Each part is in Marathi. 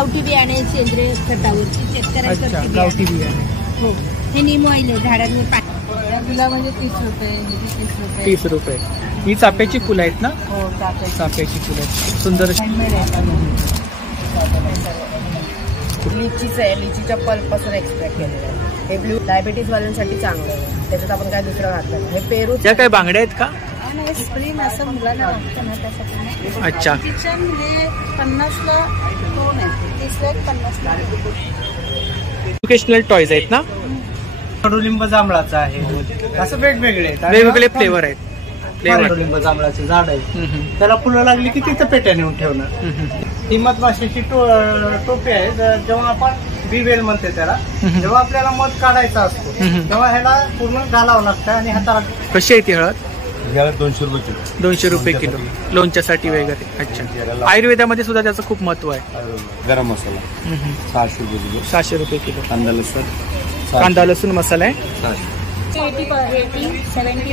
गावठी बियाणे सेंद्रिय खतावरची शेतकऱ्यांसाठी गावठी बियाणे. हो, हे नीम ऑइल आहे झाडांवर पाणी म्हणजे 30 रुपये 30 रुपये. ही चाफ्याची फुलं आहेत ना? हो, चाफ्याची फुलं आहेत. सुंदर. लिचीच आहे, लिचीच्या पल्प पासून एक्सट्रॅक्ट केलेलं आहे. हे ब्लू डायबिटीज वाल्यांसाठी चांगलं आहे, त्याच्यात आपण काय दुसरं घातलं. हे पेरू. या काय बांगड्या आहेत का? स्प्रिंग असं मुलांना वाटतं ना त्यासाठी. अच्छा. किचन हे 50ला 2 आहे, 30ला 50ला. एज्युकेशनल टॉयज आहेत ना? कडुलिंब जांभळाचं आहे. असं वेगवेगळे आहेत, वेगवेगळे फ्लेवर आहेत. कडुलिंब जांभळाचे झाड आहे, त्याला फुलं लागली की तिथं पेट्या नेऊन ठेवणार. ही मधमाशीची टोपी आहे. जेव्हा आपण बिवेल म्हणते त्याला, जेव्हा आपल्याला मध काढायचा असतो तेव्हा ह्याला पूर्ण घालावं लागतं आणि हाताला. कशी आहे ती हळद? 200 रुपये किलो. 200 रुपये किलो लोणच्यासाठी वगैरे. अच्छा. आयुर्वेदामध्ये सुद्धा त्याचं खूप महत्व आहे. गरम मसाला 600 रुपये किलो. 600 रुपये किलो. कांदा लसूण मसाला आहे. 80, 70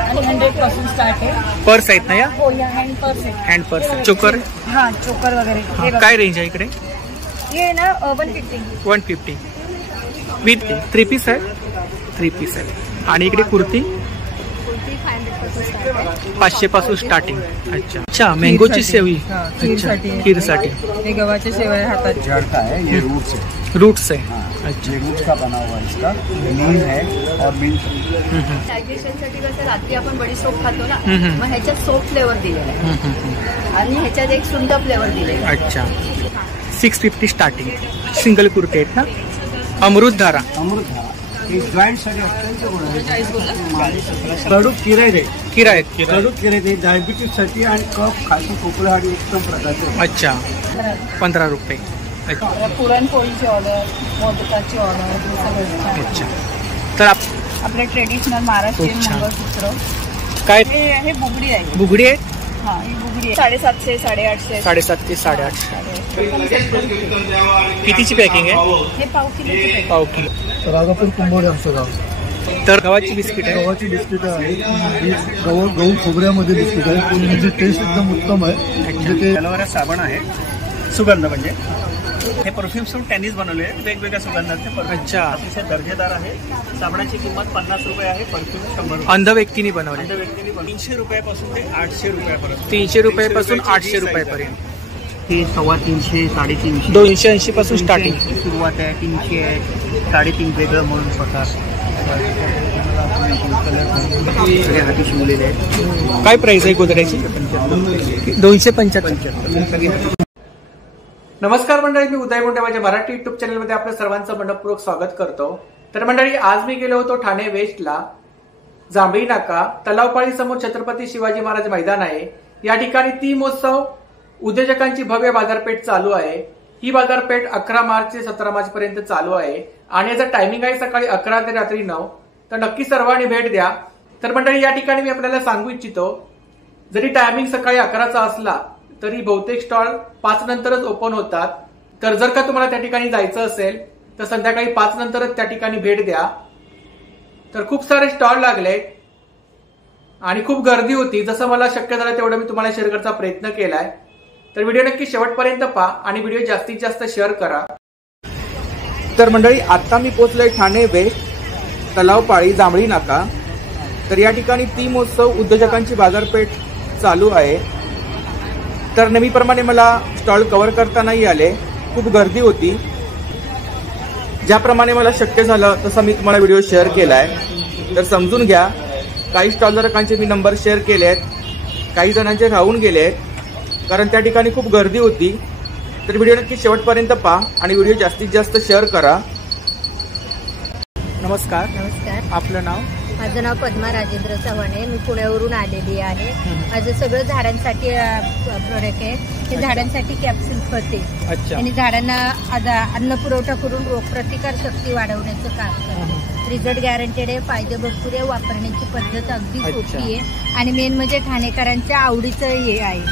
आणि 100 पासून स्टार्ट आहे. पर्स आहेत ना या? हो, या हँड पर्स आहे. Hand purse. चोकर. हा, चोकर वगैरे. काय रेंज आहे इकडे? हे ना 150 विथ 3 पीस आहे. 3 पीस आहे. आणि इकडे कुर्ती 500 पासून स्टार्टिंग. अच्छा. अच्छा, मँगोची सेवी. खीरसाठी. हे गव्हाच्या शेवया हातात. रूट्स आहे. अच्छा. रूट्स का बना हुआ इसका नीम है और मिंट. डायजेशनसाठी कसं रात्री आपण बडी सोप खातो ना, मग ह्याच्यात सोप फ्लेवर दिलेला आहे आणि ह्याच्यात एक सुंद फ्लेवर दिलेला आहे. अच्छा. 650 स्टार्टिंग. सिंगल कुर्ते आहेत ना? अमृतधारा. जॉईंट साठी कडू किरा आहेत. कडू किरे डायबिटीज साठी आणि कफ खाशी खोकल्यासाठी उत्तम प्रकारचे. अच्छा. 15 रुपये. पुरणपोळीची ऑर्डर, मोदकाची ऑर्डर. अच्छा. तर आपले ट्रेडिशनल महाराष्ट्रीयन मंगळसूत्र. काय? हे बुगडी आहे. बुगडी आहे. हा, ही बुगडी 750, 850. 750, 850. कितीची पॅकिंग आहे? हे पाव किलो. पाव किलो. राजापूर कुंभोडे आमचं गाव. तर गव्हाची बिस्किट आहे. गव्हाची बिस्किट आहेत. गहू खोबऱ्यामध्ये बिस्किट आहे. म्हणजे टेस्ट एकदम उत्तम आहे. म्हणजे ते एलोवेरा साबण आहे. सुगंध म्हणजे हे परफ्यूम सून टॅनिस बनवले वेगवेगळ्या सुगंधाचे. अच्छा. अतिशय दर्जेदार आहे. साबणाची किंमत 50 रुपये आहे. परफ्यूम 100 रुपये. अंध व्यक्तीने बनवले. 300 रुपयापासून ते 800 रुपयापर्यंत. 300 रुपयापासून 800 रुपयापर्यंत. ही 350, 350. 280 पासून स्टार्टिंग सुरुवात आहे. 300 आहे. 350 वेगळं म्हणून स्वतः हाती शिवलेले आहेत. काय प्राइस आहे गोदड्याची? 275. नमस्कार मंडळी, मी उदय मुंडे माझ्या मराठी युट्यूब चॅनलमध्ये आपल्या सर्वांचं मनपूर्वक स्वागत करतो. तर मंडळी, आज मी गेलो होतो ठाणे वेस्टला. जांभळी नाका तलावपाळी समोर छत्रपती शिवाजी महाराज मैदान आहे. या ठिकाणी ती महोत्सव उद्योजकांची भव्य बाजारपेठ चालू आहे. ही बाजारपेठ 11 मार्च ते 17 मार्च पर्यंत चालू आहे आणि याचा टायमिंग आहे सकाळी 11 ते रात्री 9. तर नक्की सर्वांनी भेट द्या. तर मंडळी, या ठिकाणी मी आपल्याला सांगू इच्छितो, जरी टायमिंग सकाळी 11चा असला तरी बहुतेक स्टॉल 5 नंतरच ओपन होतात. तर जर का तुम्हाला त्या ठिकाणी जायचं असेल तर संध्याकाळी 5 नंतरच त्या ठिकाणी भेट द्या. तर खूप सारे स्टॉल लागले आणि खूप गर्दी होती. जसं मला शक्य झालं तेवढं मी तुम्हाला शेअर करण्याचा प्रयत्न केलाय. तर व्हिडिओ नक्की शेवटपर्यंत पहा आणि व्हिडिओ जास्तीत जास्त शेअर करा. तर मंडळी, आता मी पोहोचलोय ठाणे वेस्ट तलावपाळी जांभळी नाका. तर या ठिकाणी ती महोत्सव उद्योजकांची बाजारपेठ चालू आहे. तर नेहमीप्रमाणे मला स्टॉल कव्हर करता नाही आले, खूप गर्दी होती. ज्याप्रमाणे मला शक्य झालं तसं मी तुम्हाला व्हिडिओ शेअर केलाय. तर समजून घ्या, काही स्टॉलधारकांचे मी नंबर शेअर केले आहेत, काही जणांचे राहून गेले आहेत कारण त्या ठिकाणी खूप गर्दी होती. तर व्हिडिओ नक्की शेवटपर्यंत पहा आणि व्हिडिओ जास्तीत जास्त शेअर करा. नमस्कार. नमस्कार. आपलं नाव? माझं नाव पद्मा राजेंद्र चव्हाण आहे. मी पुण्यावरून आलेली आहे. माझं सगळं झाडांसाठी प्रोडक्ट आहे. हे झाडांसाठी कॅप्सूल खत आहे. अच्छा. आणि झाडांना अन्न पुरवठा करून रोगप्रतिकार शक्ती वाढवण्याचं काम करते. रिझल्ट गॅरंटेड आहे. फायदे भरपूर आहे. वापरण्याची पद्धत अगदी सोपी आहे आणि मेन म्हणजे ठाणेकरांच्या आवडीचं हे आहे.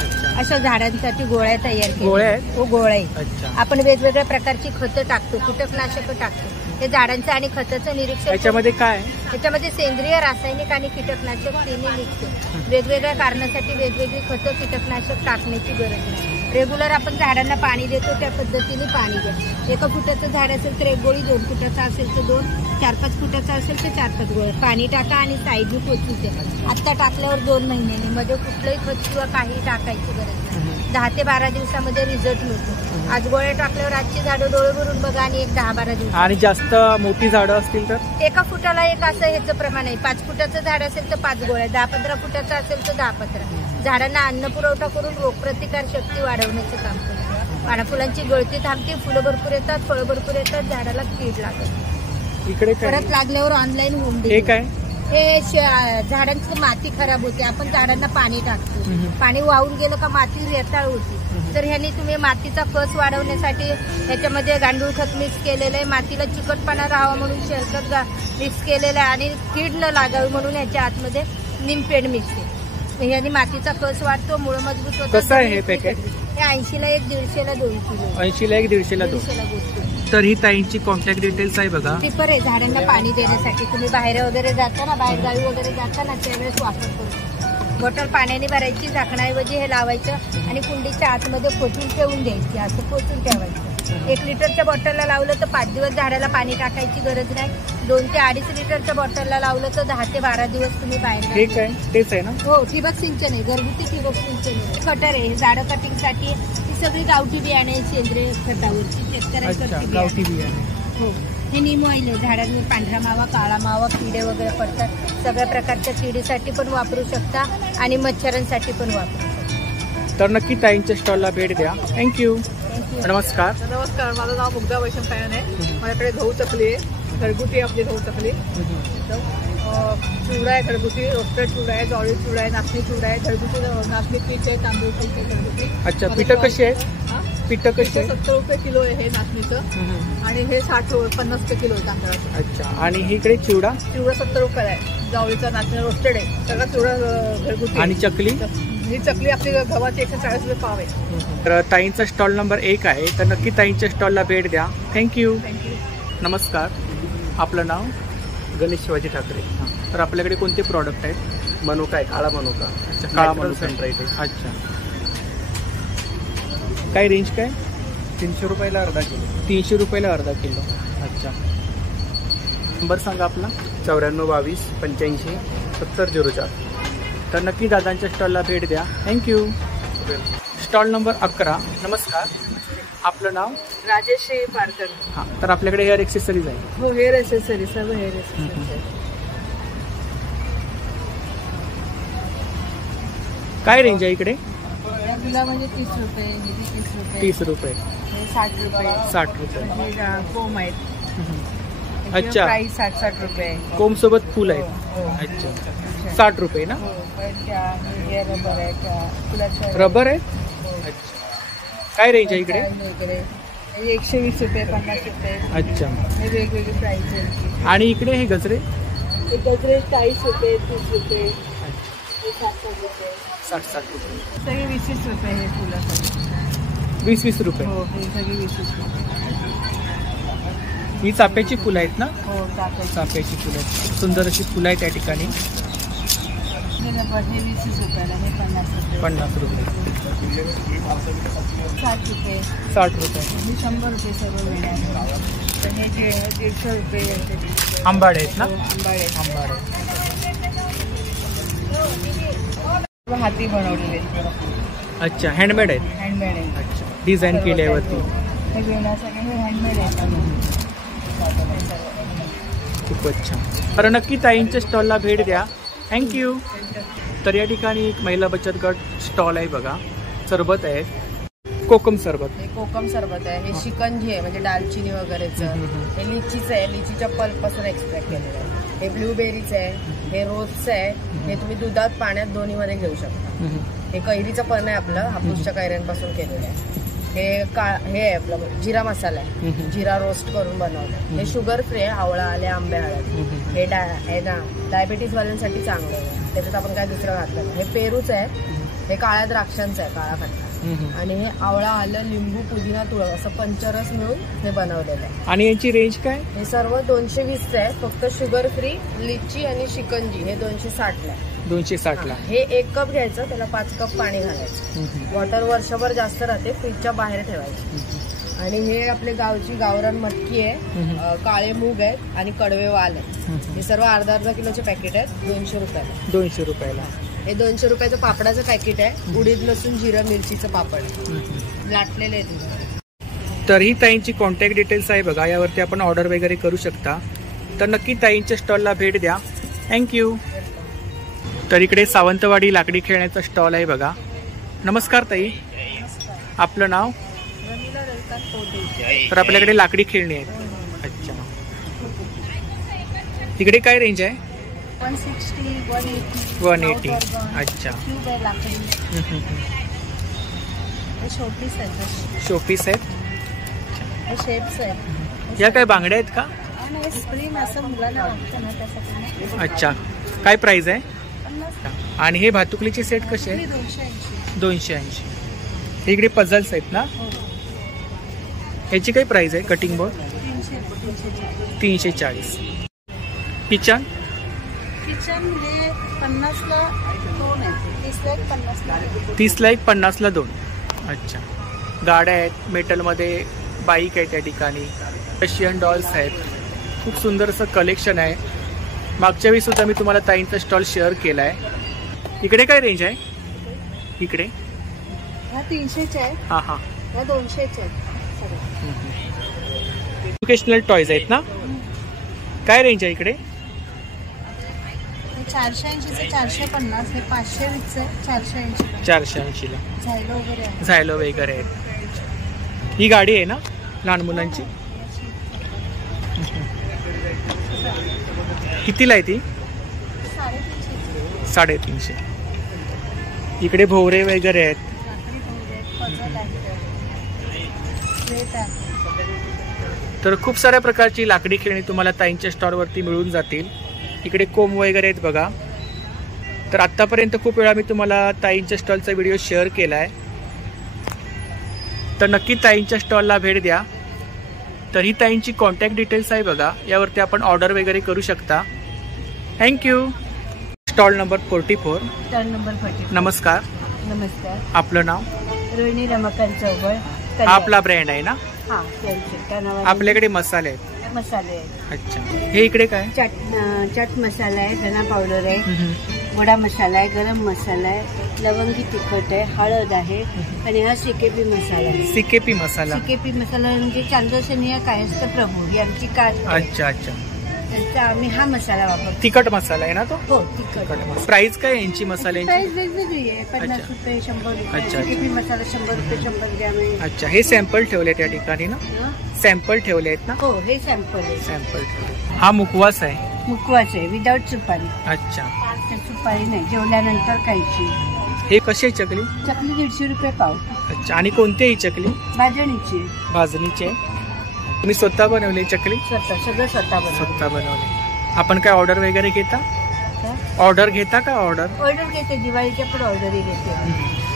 अशा झाडांसाठी गोळ्या तयार केल्या. हो, गोळ्या. आपण वेगवेगळ्या प्रकारची खतं टाकतो, कीटकनाशकं टाकतो. हे झाडांचं आणि खताचं निरीक्षण. याच्यामध्ये काय? त्याच्यामध्ये सेंद्रिय, रासायनिक आणि कीटकनाशक तिन्ही मिक्स. वेगवेगळ्या कारणासाठी वेगवेगळी खतं, कीटकनाशक टाकण्याची गरज नाही. रेग्युलर आपण झाडांना पाणी देतो त्या पद्धतीने पाणी द्या. 1 फुटाचं झाड असेल तर 1 गोळी, 2 फुटाचं असेल तर 2, 4-5 फुटाचं असेल तर 4-5 गोळे पाणी टाका आणि साईडने पोचू द्या. आत्ता टाकल्यावर 2 महिन्याने मध्ये कुठलंही खत किंवा काही टाकायची गरज नाही. 10 ते 12 दिवसामध्ये रिझल्ट मिळतो. आज गोळे टाकल्यावर आजची झाडं डोळे भरून बघा आणि एक 10-12 दिवस. आणि जास्त मोठी झाडं असतील तर 1 फुटाला 1 असं ह्याचं प्रमाण आहे. 5 फुटाचं झाड असेल तर 5 गोळ्या, 10-15 फुटाचं असेल तर 10 झाडांना अन्न पुरवठा करून रोगप्रतिकार शक्ती वाढवण्याचं काम करतो. पानाफुलांची गळती थांबते, फुलं भरपूर येतात, फळं भरपूर येतात, झाडाला कीड लागत. इकडे परत लागल्यावर ऑनलाईन होम हे काय हे झाडांची माती खराब होते. आपण झाडांना पाणी टाकतो, पाणी वाहून गेलं का माती रेताळ होती. तर ह्याने तुम्ही मातीचा कस वाढवण्यासाठी ह्याच्यामध्ये गांडूळ खत मिक्स केलेलं आहे. मातीला चिकटपणा राहावा म्हणून शेणखत मिक्स केलेलं आहे आणि कीड न लागावी म्हणून ह्याच्या आतमध्ये निमपेड मिक्स आहे. ह्याने मातीचा कस वाढतो, मुळ मजबूत होतं. कसं आहे हे पॅकेट? हे 80ला 1, 150ला 2 किलो. 80ला 1, 150ला 2. 150ला 2. तर ही ताईंची कॉन्टॅक्ट डिटेल्स आहे बघा. टिपर आहे झाडांना पाणी देण्यासाठी. तुम्ही बाहेर वगैरे जाताना, बाहेर गावी वगैरे जाताना त्यावेळेस वापर करू. बॉटल पाण्याने भरायची, झाकणाऐवजी हे लावायचं आणि कुंडीच्या आतमध्ये पोचून ठेवून द्यायची. असं पोचून ठेवायचं. 1 लिटरच्या बॉटलला लावलं तर 5 दिवस झाडाला पाणी टाकायची गरज नाही. 2 ते 2.5 लिटरच्या बॉटलला लावलं तर 10 ते 12 दिवस तुम्ही बाहेर. ठीक आहे, तेच आहे ना? हो, ठिबक सिंचन आहे, घरगुती ठिबक सिंचन आहे. कटर आहे, झाडं कटिंगसाठी. ही सगळी गावठी बियाणे सेंद्रिय खतावरची शेतकऱ्यांसाठी गावठी बियाणे. हो, हे नीम ऑइल आहे. झाडांवर पांढरा मावा, काळा मावा, किडे वगैरे पडतात. सगळ्या प्रकारच्या किडीसाठी पण वापरू शकता आणि मच्छरांसाठी पण वापरू शकता. तर नक्की ताईंच्या स्टॉलला भेट द्या. थँक्यू. नमस्कार. नमस्कार, माझं नाव मुग्धा वैशम सायन आहे. माझ्याकडे गहू चकली आहे, घरगुती आपली गहू चकली. चिवडा आहे घरगुती, रोस्टेड चिवडा आहे, जॉळी चिवडा आहे, नाचणी चिवडा आहे, घरगुती नाचणी पीठ आहे, तांदूळ पीठ आहे घरगुती. अच्छा, पिठं कशी आहे? पिठं कशी आहे? 70 रुपये किलो आहे हे नाचणीचं आणि हे 50 रुपये किलो आहे तांदळाचं. अच्छा, आणि इकडे चिवडा? चिवडा 70 रुपये आहे, जावळीचा नाचणी रोस्टेड आहे, सगळा चिवडा घरगुती. आणि चकली? ही चकली आपली गव्हाची 140 रुपये पाव आहे. तर ताईंचा स्टॉल नंबर 1 आहे, तर नक्की ताईंच्या स्टॉलला भेट द्या. थँक्यू. नमस्कार, आपलं नाव? गणेश शिवाजी ठाकरे. तर आपल्याकडे कोणते प्रॉडक्ट आहेत? मनुका आहे, काळा मनुका. अच्छा, काळा मनुका. अच्छा, काय रेंज काय? 300 रुपयाला अर्धा किलो. 300 रुपयाला अर्धा किलो. अच्छा, नंबर सांगा आपला. 94 22 85 70 04. तर नक्की दादांच्या स्टॉलला भेट द्या. थँक्यू. Stall number 11. नमस्कार, आपलं नाव? राजेश्री पारकर. हां, तर आपल्याकडे हेअर एक्सेसरीज आहे. हो, हेअर एक्सेसरी, सर्व हेअर एक्सेसरी. काय रेंज आहे इकडे? तुला म्हणजे 30 रुपये, हे 30 रुपये, 30 रुपये, हे 60 रुपये, 60 रुपये. हे कोम आहेत. अच्छा, प्राईस 60 रुपये. कोम सोबत फुल आहे. हो. अच्छा, 60 रुपये ना? हो, हे रबर आहे, फुलाचं रबर आहे. अच्छा, काय रेंज आहे इकडे? वगैरे 120 रुपये, 50 रुपये. अच्छा, हे वेगवेगळे प्राईस आहे. आणि इकडे हे गजरे? हे गजरे 40 रुपये, 30 रुपये, हे 60 रुपये, 60 रुपये. सगळे 20 रुपये. हे फुलं 20 रुपये. हो, हे सगळे 20 रुपये. ही चाफ्याची फुलं आहेत ना? हो, चाफ्याची. चाफ्याची फुलं आहेत, सुंदर अशी फुलं आहेत त्या ठिकाणी. हे रबर, हे 20 रुपयाला, हे 50 रुपये. 50 रुपये. 60 रुपये. 60 रुपये. हे 100 रुपये सर्व वेळ आहे. तर हे जे 150 रुपये. आंबाडे आहेत ना? आंबाडे. आंबाडे. हाती बनवलेले, अच्छा, हँडमेड आहेत. हँडमेड आहे. अच्छा, डिझाईन केल्यावरती. हे वेणा सगळे हे हँडमेड आहे. खूपच छान. तर नक्की ताईंच्या स्टॉलला भेट द्या. थँक्यू. तर या ठिकाणी एक महिला बचत गट स्टॉल आहे बघा. सरबत आहे, कोकम सरबत. हे कोकम सरबत आहे, हे शिकंजी आहे म्हणजे दालचिनी वगैरेचं. हे लिचीचं आहे, लिचीच्या पल्प पासून एक्सट्रॅक्ट केलेलं आहे. हे ब्लूबेरीचं आहे, हे रोजचं आहे. हे तुम्ही दुधात, पाण्यात दोन्हीमध्ये घेऊ शकता. हे कैरीचं पण आहे आपलं, हापूसच्या कैऱ्यांपासून केलेलं आहे. हे हे आहे आपलं जिरा मसाला आहे, जिरा रोस्ट करून बनवलं. हे शुगर फ्री आहे, आवळा आले, आंबे हळद. हे ना डायबिटीज वाल्यांसाठी चांगलं आहे, त्याच्यात आपण काय दुसरं घातलं नाही. हे पेरूचं आहे, हे काळ्या द्राक्षांचं आहे, काळा खट्टा. आणि हे आवळा, आलं, लिंबू, पुदिना, तुळस असं पंचरस मिळून हे बनवलेलं आहे. आणि यांची रेंज काय? हे सर्व 220 आहे. फक्त शुगर फ्री, लिची आणि शिकंजी हे 260 ला आहे. 260 ला. हे 1 कप घ्यायचं, त्याला 5 कप पाणी घालायचं. वॉटर वर्षभर जास्त राहते, फ्रीजच्या बाहेर ठेवायची. आणि हे आपले गावची गावरान मटकी आहे, काळे मूग आहेत आणि कडवे वाल आहे. हे सर्व अर्धा किलोचे पॅकेट आहेत, 200 रुपयाला. 200 रुपयाला. हे 200 रुपयाचं पापडाचं पॅकेट आहे, उडीद लसूण जिरं मिरचीचं पापड लाटलेले आहे. तर ही ताईंची कॉन्टॅक्ट डिटेल्स आहे बघा, यावरती आपण ऑर्डर वगैरे करू शकता. तर नक्की ताईंच्या स्टॉलला भेट द्या. थँक्यू. तर इकडे सावंतवाडी लाकडी खेळण्याचा स्टॉल आहे बघा. नमस्कार ताई, आपलं नाव? तर आपल्याकडे लाकडी खेळणी आहेत. अच्छा, इकडे काय रेंज आहे? 180. अच्छा. शोपीस आहेत. या काय बांगड्या आहेत का? अच्छा, काय प्राइस आहे? आणि हे भातुकलीचे सेट कसे आहे? 280. इकडे पझल्स आहेत ना, ह्याची काय प्राइस आहे? Cutting board 340. किचन हे 50 ला 2 आहे, 30 ला 1, 50 ला 2. अच्छा. गाड्या आहेत, मेटलमध्ये बाईक आहे त्या ठिकाणी, रशियन डॉल्स आहेत. खूप सुंदर असं कलेक्शन आहे. मागच्या वेळी सुद्धा मी तुम्हाला ताईंचा स्टॉल शेअर केला आहे. इकडे काय रेंज आहे? इकडे ह्या 300चे आहे, हां हां. ह्या 200चे आहेत. एज्युकेशनल टॉयज आहेत ना. काय रेंज आहे इकडे? 480चे 450, हे 520चे 480. 480 ला झायलो वगैरे आहे. झायलो वगैरे आहेत. ही गाडी आहे ना लहान मुलांची? कितीला आहे ती? 350. इकडे भोवरे वगैरे आहेत. तर खूप साऱ्या प्रकारची लाकडी खेळणी तुम्हाला ताईंच्या स्टॉलवरती मिळून जातील. इकडे कोंब वगैरे आहेत बघा. तर आत्तापर्यंत खूप वेळा मी तुम्हाला ताईंच्या स्टॉलचा व्हिडिओ शेअर केला आहे. तर नक्की ताईंच्या स्टॉलला भेट द्या. तर ही ताईंची कॉन्टॅक्ट डिटेल्स आहे बघा, यावरती आपण ऑर्डर वगैरे करू शकता. Thank you. Stall number 44. Stall number 44. नमस्कार. नमस्कार. आपलं नाव? रोहिणी रमाकांत चौबळ. हा आपला ब्रँड आहे ना? हा, आपल्याकडे मसाले आहेत. मसाले आहेत. अच्छा. हे इकडे काय? चाट मसाला आहे, धना पावडर आहे, वडा मसाला आहे, गरम मसाला आहे, लवंगी तिखट आहे, हळद आहे आणि हा सीकेपी मसाला आहे. सीकेपी मसाला. सीकेपी मसाला म्हणजे चांदोसनिया कायस्थ प्रभू ही आमची कास्ट. अच्छा अच्छा. त्यांचा आम्ही हा मसाला वापरतो. तिखट मसाला आहे ना तो? हो, तिखट. प्राइस काय यांची मसाल्यांची? प्राइस वेगवेगळी आहे. 50 रुपये, 100 रुपये. अच्छा. सीकेपी मसाला 100 रुपये, 100 ग्रॅम आहे. अच्छा. हे सॅम्पल ठेवले त्या ठिकाणी ना? सॅम्पल ठेवले आहेत ना? हो, हे सॅम्पल आहे. सॅम्पल ठेवले. हा मुखवास आहे. मुखवास आहे विदाउट सुपारी. अच्छा. सुपारी नाही, जेवल्यानंतर खायची. हे कशी आहे चकली? चकली 150 रुपये पाव. अच्छा. आणि कोणती आहे ही चकली? भाजणीची. भाजणीची आहे. तुम्ही स्वतः बनवली चकली? सगळं स्वतः बनवली. आपण काय ऑर्डर वगैरे घेता? ऑर्डर घेता का? ऑर्डर घेते, दिवाळीच्या पण ऑर्डरही घेते.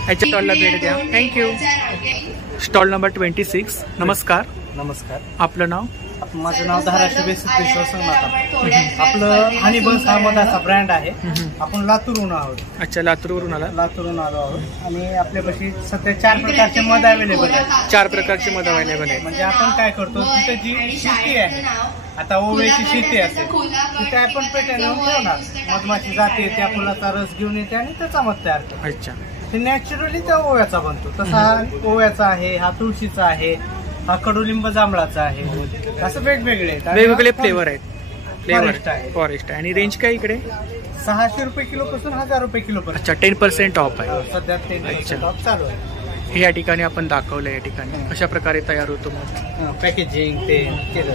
ह्याच्या स्टॉलला भेट द्या. थँक्यू. Stall number 26. नमस्कार. नमस्कार. आपलं नाव? माझं नाव धाराशिव सिद्धेश्वर संगनाथ. आपलं हनी बन्स हा मधाचा ब्रँड आहे. आपण लातूरहून आहोत. अच्छा, लातूरवरून आला? लातूरहून आलो आहोत. आणि आपल्यापाशी सध्या 4 प्रकारचे मध अवेलेबल आहे. 4 प्रकारचे मध अवेलेबल आहे. म्हणजे आपण काय करतो, तिथे जी शेती आहे, आता ओव्याची शेती असेल, तिथे आपण पेट्या नेऊन ठेवणार. मधमाशी जाते, त्या फुलाचा रस घेऊन येते आणि त्याचा मध तयार करतो. अच्छा. ते नॅचरली त्या ओव्याचा बनतो. तसा ओव्याचा आहे, हा तुळशीचा आहे, हा कडुलिंब जांभळाचा आहे. असं वेगवेगळे वेगवेगळे फ्लेवर आहेत. Forest आहे. फॉरेस्ट आहे. आणि रेंज काय इकडे? 600 रुपये किलो पासून 1000 रुपये किलो पर्यंत. अच्छा. 10% ऑफ आहे. सध्या 10% ऑफ चालू आहे. हे या ठिकाणी आपण दाखवलं. या ठिकाणी कशा प्रकारे तयार होतो मध. पॅकेजिंग ते केलं.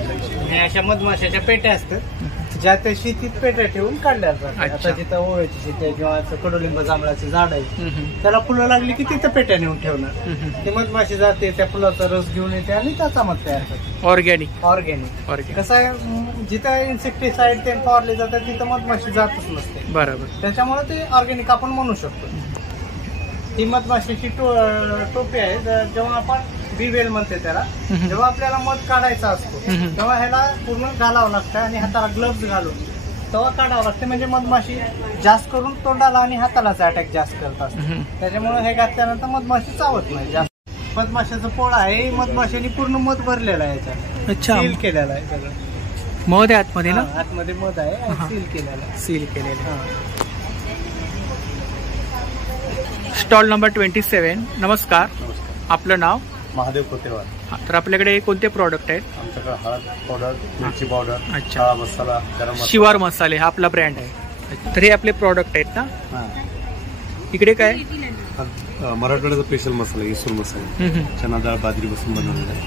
हे अशा मधमाशाच्या पेट्या असतात, ज्या त्या शेतीत पेट्या ठेवून काढल्या जातात. आता जिथं ओव्याची शेती आहे किंवा कडुलिंब जांभळाचे झाड आहे, त्याला फुलं लागली की तिथं पेट्या नेऊन ठेवणार. ती मधमाशी जाते, त्या फुलाचा रस घेऊन येते आणि त्याचा मध तयार करते. ऑर्गॅनिक. कसं आहे, जिथं इन्सेक्टिसाइड ते फवारले जातात तिथं मधमाशी जातच नसते. बरोबर. त्याच्यामुळे ते ऑर्गॅनिक आपण म्हणू शकतो. ही मधमाशाची टोपी आहे. जेव्हा आपण बी वेल म्हणते त्याला, जेव्हा आपल्याला मध काढायचा असतो तेव्हा ह्याला पूर्ण घालावं लागतं आणि हाताला ग्लव्स घालून तेव्हा काढावं लागतं. म्हणजे मधमाशी जास्त करून तोंडाला आणि हातालाच अटॅक जास्त करत असते. त्याच्यामुळे हे घातल्यानंतर मधमाशी चावत नाही जास्त. मधमाशाचं पोळा आहे, मधमाशांनी पूर्ण मध भरलेला आहे याच्यात. अच्छा, सील केलेला आहे सगळं. मध आहे आतमध्ये ना? आतमध्ये मध आहे, सील केलेला आहे. सील केलेलं. Stall number 27. नमस्कार, आपलं नाव? महादेव कोतेवार. तर आपल्याकडे कोणते प्रॉडक्ट आहेत? आमच्याकडे हळद पावडर, मिरची पावडर, अच्छा, काळा मसाला, गरम मसाला, शिवार मसाले हा आपला ब्रँड आहे. तर हे आपले प्रॉडक्ट आहेत ना? इकडे काय? मराठवाड्याचा स्पेशल मसाला, इसूर मसाला, चना डाळ बाजरी पासून बनवलेला आहे.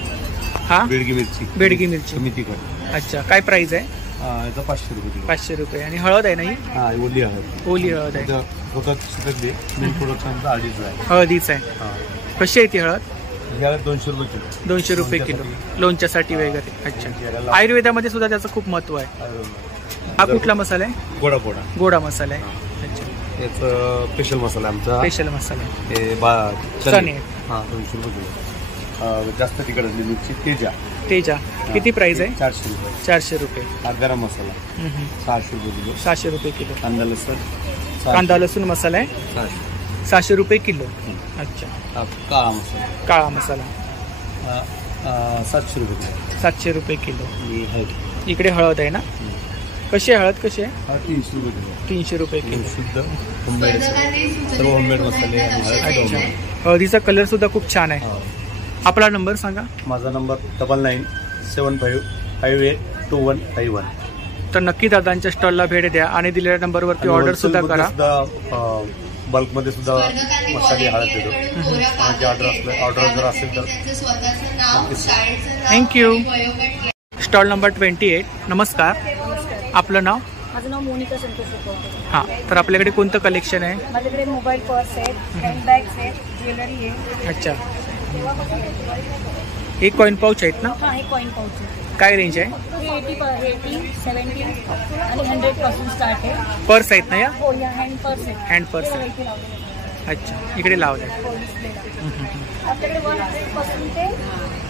हा बेडगी मिरची. बेडगी मिरची कमी तिखट. अच्छा, काय प्राइस आहे? याचा 500 रुपये. 500 रुपये. आणि हळद आहे ना ही? हा, ओली हळद. ओली हळद आहे. मेन प्रोडक्शन अडीच आहे. हळदीच आहे. कशी आहे ती हळद? हळद 200 रुपये किलो. 200 रुपये किलो लोणच्यासाठी वगैरे. अच्छा, आयुर्वेदामध्ये सुद्धा त्याचं खूप महत्व आहे. हा कुठला मसाला आहे? गोडा गोडा मसाला आहे. अच्छा, याचा स्पेशल मसाला आमचा. स्पेशल मसाला आहे. हे चणे. हा, 200 रुपये किलो. जास्त तिखट असली मिरची तेजा किती प्राइस आहे? 400 रुपये. 400 रुपये. हा गरम मसाला 600 रुपये किलो. 600 रुपये किलो. कांदा लसूण लसूण मसाला आहे 600 रुपये किलो. अच्छा, काळा मसाला 700 रुपये किलो. 700 रुपये किलो. हळद. इकडे हळद आहे ना? कशी आहे हळद? कशी आहे? 300 रुपये किलो. 300 रुपये किलो. शुद्ध होममेड, सर्व होममेड मसाले. अच्छा, हळदीचा कलर सुद्धा खूप छान आहे. आपला नंबर सांगा. माझा नंबर 9975582151. तर नक्की दादांच्या स्टॉलला भेट द्या आणि दिलेल्या नंबरवरती ऑर्डर सुद्धा करा. बल्कमध्ये सुद्धा मसाले हळद देतो. माझी ऑर्डर जर असेल तर. थँक्यू. Stall number 28. नमस्कार, आपलं नाव? माझं नाव मोनिका संतोष रुपवते. हां, तर आपल्याकडे कोणतं कलेक्शन आहे? माझ्याकडे मोबाईल पर्स आहेत, हँडबॅग्स आहेत, ज्वेलरी आहे. अच्छा, हे कॉईन पाऊच आहेत ना? हां, हे कॉईन पाऊच आहे. काय रेंज आहे? हे 80, 70 आणि 100 पासून स्टार्ट आहे. पर्स आहेत ना या? हो, या हँड पर्स आहेत. हँड पर्स आहे. अच्छा, इकडे लावलं आहे. आपल्याकडे 100 पासून ते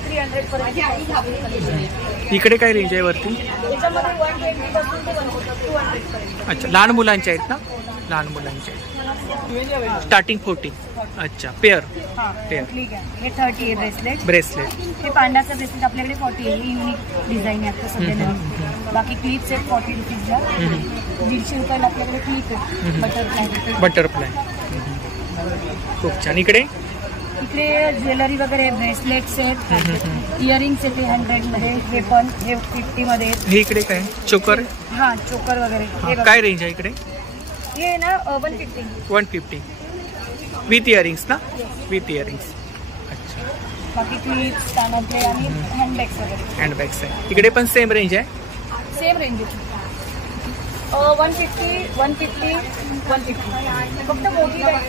300 पर्यंत. इकडे काय रेंज आहे वरती? याच्यामध्ये 120 पासून ते 200 पर्यंत. अच्छा, लहान मुलांचे आहेत ना? लहान मुलांचे स्टार्टिंग 40. अच्छा, पेअर. हे 30 आहे ब्रेसलेट. हे पांडाचं ब्रेसलेट आपल्याकडे 40 आहे. युनिक डिझाईन आहे आता सध्या नवीन. बाकी क्लिप्स आहेत 40 रुपीजला. 150 रुपयाला आपल्याकडे क्लिप आहे बटरफ्लाय. खूप छान. इकडे ज्वेलरी वगैरे, ब्रेसलेट्स आहेत, इयरिंग्स आहेत 100 मध्ये. हे पण 50 मध्ये. हे इकडे काय? चोकर. हा, चोकर वगैरे. काय रेंज आहे इकडे? हे ना 150. 150 विथ इयरिंग्स ना? With earrings. अच्छा, बाकी क्लिप्स, कानातले आणि हँडबॅग्स वगैरे. हँडबॅग्स आहे. इकडे पण सेम रेंज आहे? सेम रेंज आहे. 150, 150, 150. फक्त मोठी बॅग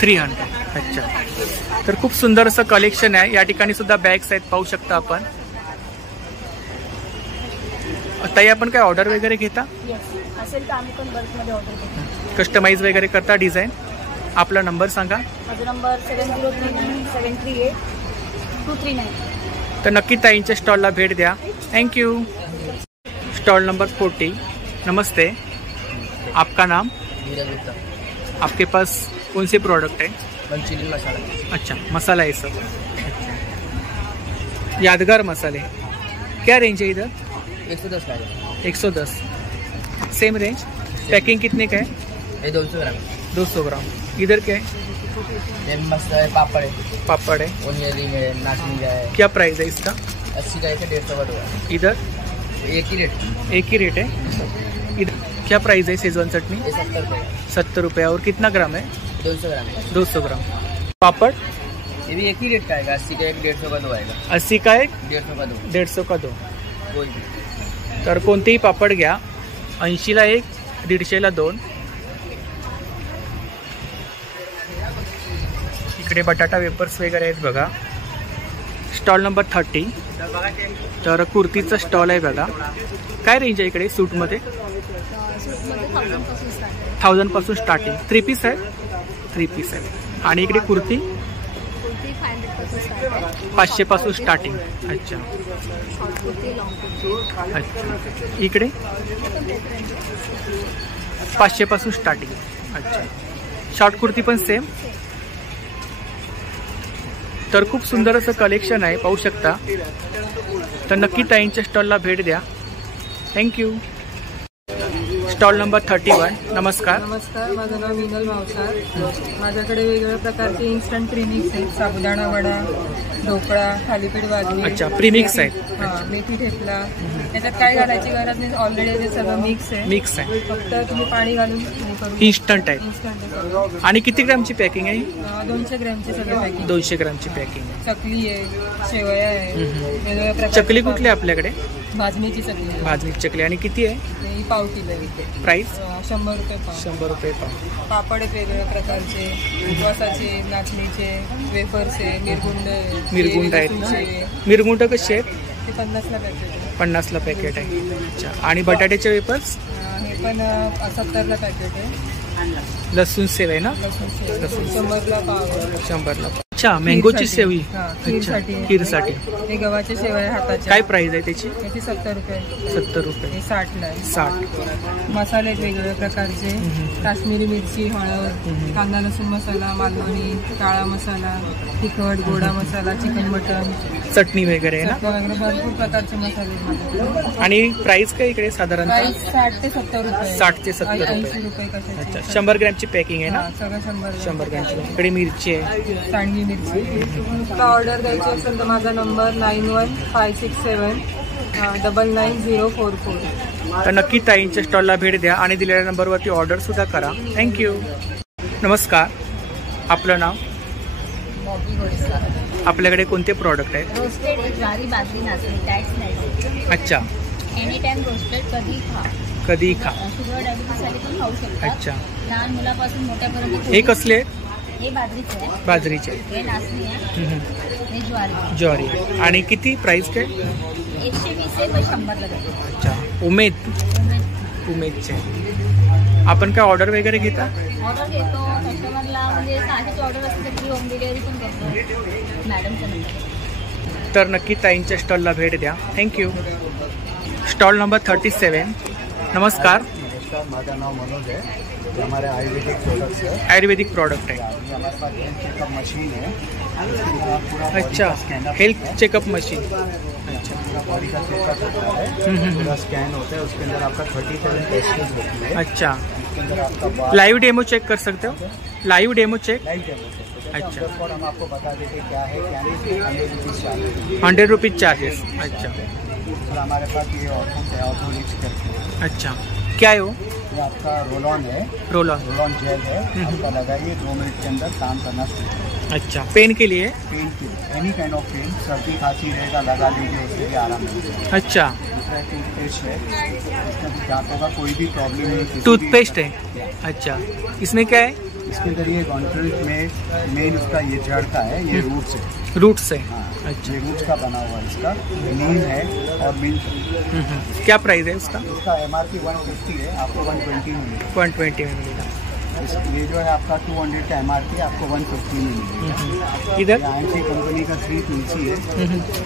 300. अच्छा, तर खूप सुंदर असं कलेक्शन आहे. या ठिकाणी सुद्धा बॅग्स आहेत, पाहू शकता आपण. ताई, आपण काय ऑर्डर वगैरे घेता? असेल तर आम्ही पण बल्कमध्ये ऑर्डर करतो. कस्टमाइज वगैरे करता डिझाईन? आपला नंबर सांगा. माझा नंबर 7039738239. तर नक्की ताईंच्या स्टॉलला भेट द्या. थँक्यू. Stall number 40. नमस्ते, आपका नाम? आपके पास कौन से प्रोडक्ट है? मंचूरियन मसाला. अच्छा, मसाला है सब. यादगार मसाले. क्या रेंज है इधर? 110 का है. 110. Same range. पैकिंग कितने का है? ये 200 ग्राम. 200 ग्राम. इधर क्या है? ये मसाला है, पापड़ है. पापड़ है. ओनियन रिंग है, नाचनी का है. क्या प्राइस है इसका? 80 का है, 150 का है. इधर एक ही रेट. एक ही रेट है. इधर क्या प्राइस है शेजवान चटनी? ये 70 रुपये. 70 रुपये. और कितना ग्राम है? 200 ग्राम. 200 ग्राम. पापड़ ये भी एक ही रेट का आएगा. 80 का एक, 150 का 2 आएगा. 80 का एक, 150 का 2. 150 का 2. कोई भी. तर कोणतेही पापड घ्या. 80 ला 1, 150 ला 2. इकडे बटाटा वेपर्स वगैरे आहेत बघा. Stall number 30. तर कुर्तीचा स्टॉल आहे बघा. काय रेंज आहे इकडे सूटमध्ये? 1000 पासून स्टार्टिंग. 3 पीस आहे? 3 पीस आहे. आणि इकडे कुर्ती कुर्ती 500 पासून स्टार्ट आहे. 500 पासून स्टार्टिंग. अच्छा शॉर्ट कुर्ती, लॉंग कुर्ती. अच्छा. इकडे 500 पासून स्टार्टिंग. अच्छा. शॉर्ट कुर्ती पण सेम. तर खूप सुंदर असं कलेक्शन आहे, पाहू शकता. तर नक्की ताईंच्या स्टॉलला भेट द्या. थँक्यू. Stall number 31. नमस्कार. नमस्कार, माझं नाव विनल भावसार. माझ्याकडे वेगवेगळ्या प्रकारचे इन्स्टंट प्रीमिक्स आहेत. साबुदाणा वडा, ढोकळा, थालीपीठ भाजी. अच्छा, प्रीमिक्स आहेत. हां, मेथी ठेपला. त्याच्यात काय घालायची गरज नाही, ऑलरेडी ते सगळं मिक्स आहे. मिक्स आहे, फक्त तुम्ही पाणी घालून हे करू. इन्स्टंट आहे. इन्स्टंट. आणि किती ग्रामची पॅकिंग आहे? 200 ग्रॅमचे सगळे पॅकिंग. 200 ग्रामची पॅकिंग. चकली आहे, शेवया आहे, वेगवेगळ्या प्रकारची. चकली कुठली आपल्याकडे? भाजणीची चकली आहे. भाजणी चकली. आणि किती आहे ही पाव किलो आहे. प्राइस? 100 रुपये पाव. 100 रुपये पाव. पापड आहेत वेगवेगळ्या प्रकारचे, उपवासाचे, नाचणीचे, वेफर्सचे, मिरगुंड आहेत. मिरगुंड कसे आहेत? ते 50ला पॅकेट आहे. 50ला पॅकेट आहे. अच्छा. आणि बटाट्याचे वेफर्स? हे पण 70ला पॅकेट आहे. लसूण सेव आहे ना? लसूण 100ला पाव आहे. 100ला. अच्छा, मँगोची सेवी. हां, अच्छा, खीरसाठी. खीरसाठी. हे गव्हाचे शेवया हाताचे. काय प्राइस आहे त्याची? त्याची 70 रुपये. 70 रुपये. हे 60ला आहे. 60. मसाले आहेत वेगवेगळ्या प्रकारचे. काश्मीरी मिरची, हळद, कांदा लसूण मसाला, मालवणी, काळा मसाला, तिखट, गोडा मसाला, चिकन मटन, चटणी वगैरे आहे ना? वगैरे भरपूर प्रकारचे मसाले आहेत माझ्याकडे. आणि प्राइस काय इकडे साधारणतः? प्राइस 60 ते 70 रुपये. 60 ते 70 रुपये. 80 रुपये कशाची. अच्छा. 100 ग्रॅमची पॅकिंग आहे ना? हां, सगळं 100 ग्रॅमची. इकडे मिरची आहे, सांडगी मिरची. तुला ऑर्डर द्यायची असेल तर माझा नंबर 9156799044. तर नक्की ताईंच्या स्टॉलला भेट द्या आणि दिलेल्या नंबरवरती ऑर्डर सुद्धा करा. थँक्यू. नमस्कार, आपलं नाव? बॉबी गोडसा. आपल्याकडे कोणते प्रॉडक्ट आहेत? रोस्टेड ज्वारी, बाजरी, नाचणी, टॅक्स नाही. अच्छा. एनी टाइम रोस्टेड, कधी खा. कधी खा. शुगर डायबिटीससाठी पण खाऊ शकता. अच्छा. लहान मुलापासून मोठ्यापर्यंत. हे कसले आहेत? हे बाजरीचे आहे. बाजरीचे. हे नाचणी आहे. हे ज्वारी. ज्वारी. आणि किती प्राइस काय? 120 आहे, पण 100ला भेटेल. अच्छा. उमेदचे. आपण काय ऑर्डर वगैरे घेता? ऑर्डर घेतो कस्टमरला, म्हणजे साधीच ऑर्डर असते तरी होम डिलिव्हरी पण करतो. मॅडमचा नंबर. तर नक्की ताईंच्या स्टॉलला भेट द्या. थँक्यू. Stall number 37. नमस्कार. माझं नाव मनोज आहे. ये हमारे आयुर्वेदिक प्रोडक्ट्स है. आयुर्वेदिक प्रोडक्ट आहे. हमारे पास हेल्थ चेकअप मशीन है. अच्छा, हेल्थ चेकअप मशीन. अच्छा. पूरा बॉडी का चेकअप होता है, पूरा स्कैन होता है. उसके अंदर आपका 37 टेस्ट होती है. अच्छा. उसके अंदर आपका लाइव डेमो चेक कर सकते हो? Live demo check. अच्छा. हम आपको बता देते क्या है क्या नहीं. 100 रुपीज़ चार्ज. 100 rupees charges. अच्छा. फिर हमारे पास ये ऑटो रिच करके. अच्छा. क्या है वो? ये आपका रोल ऑन है. Roll on. Roll on gel है. आपका लगाइए 2 मिनट के अंदर काम करना शुरू. अच्छा. पेन के लिए? पेन के लिए, एनी काइंड ऑफ पेन, सर्दी खांसी रहेगा लगा लीजिए, उससे भी आराम मिलेगा. अच्छा. दूसरा टूथपेस्ट है. इसमें दांतों का कोई भी प्रॉब्लम नहीं. टूथपेस्ट है. अच्छा. इसमें क्या है? इसके अंदर ये कॉन्ट्रेंट में मेन उसका ये जड़ का है, ये रूट्स है. रूट्स है. हाँ, अच्छा. ये रूट्स का बना हुआ है इसका. नीम है और मिंट. क्या प्राइस है उसका? इसका MRP 150 है, आपको 120 में मिलेगा. 120 में मिलेगा. ये जो है आपका 200 का MRP, आपको 150 में मिलेगा. इधर की कंपनी का 3 तुलसी है.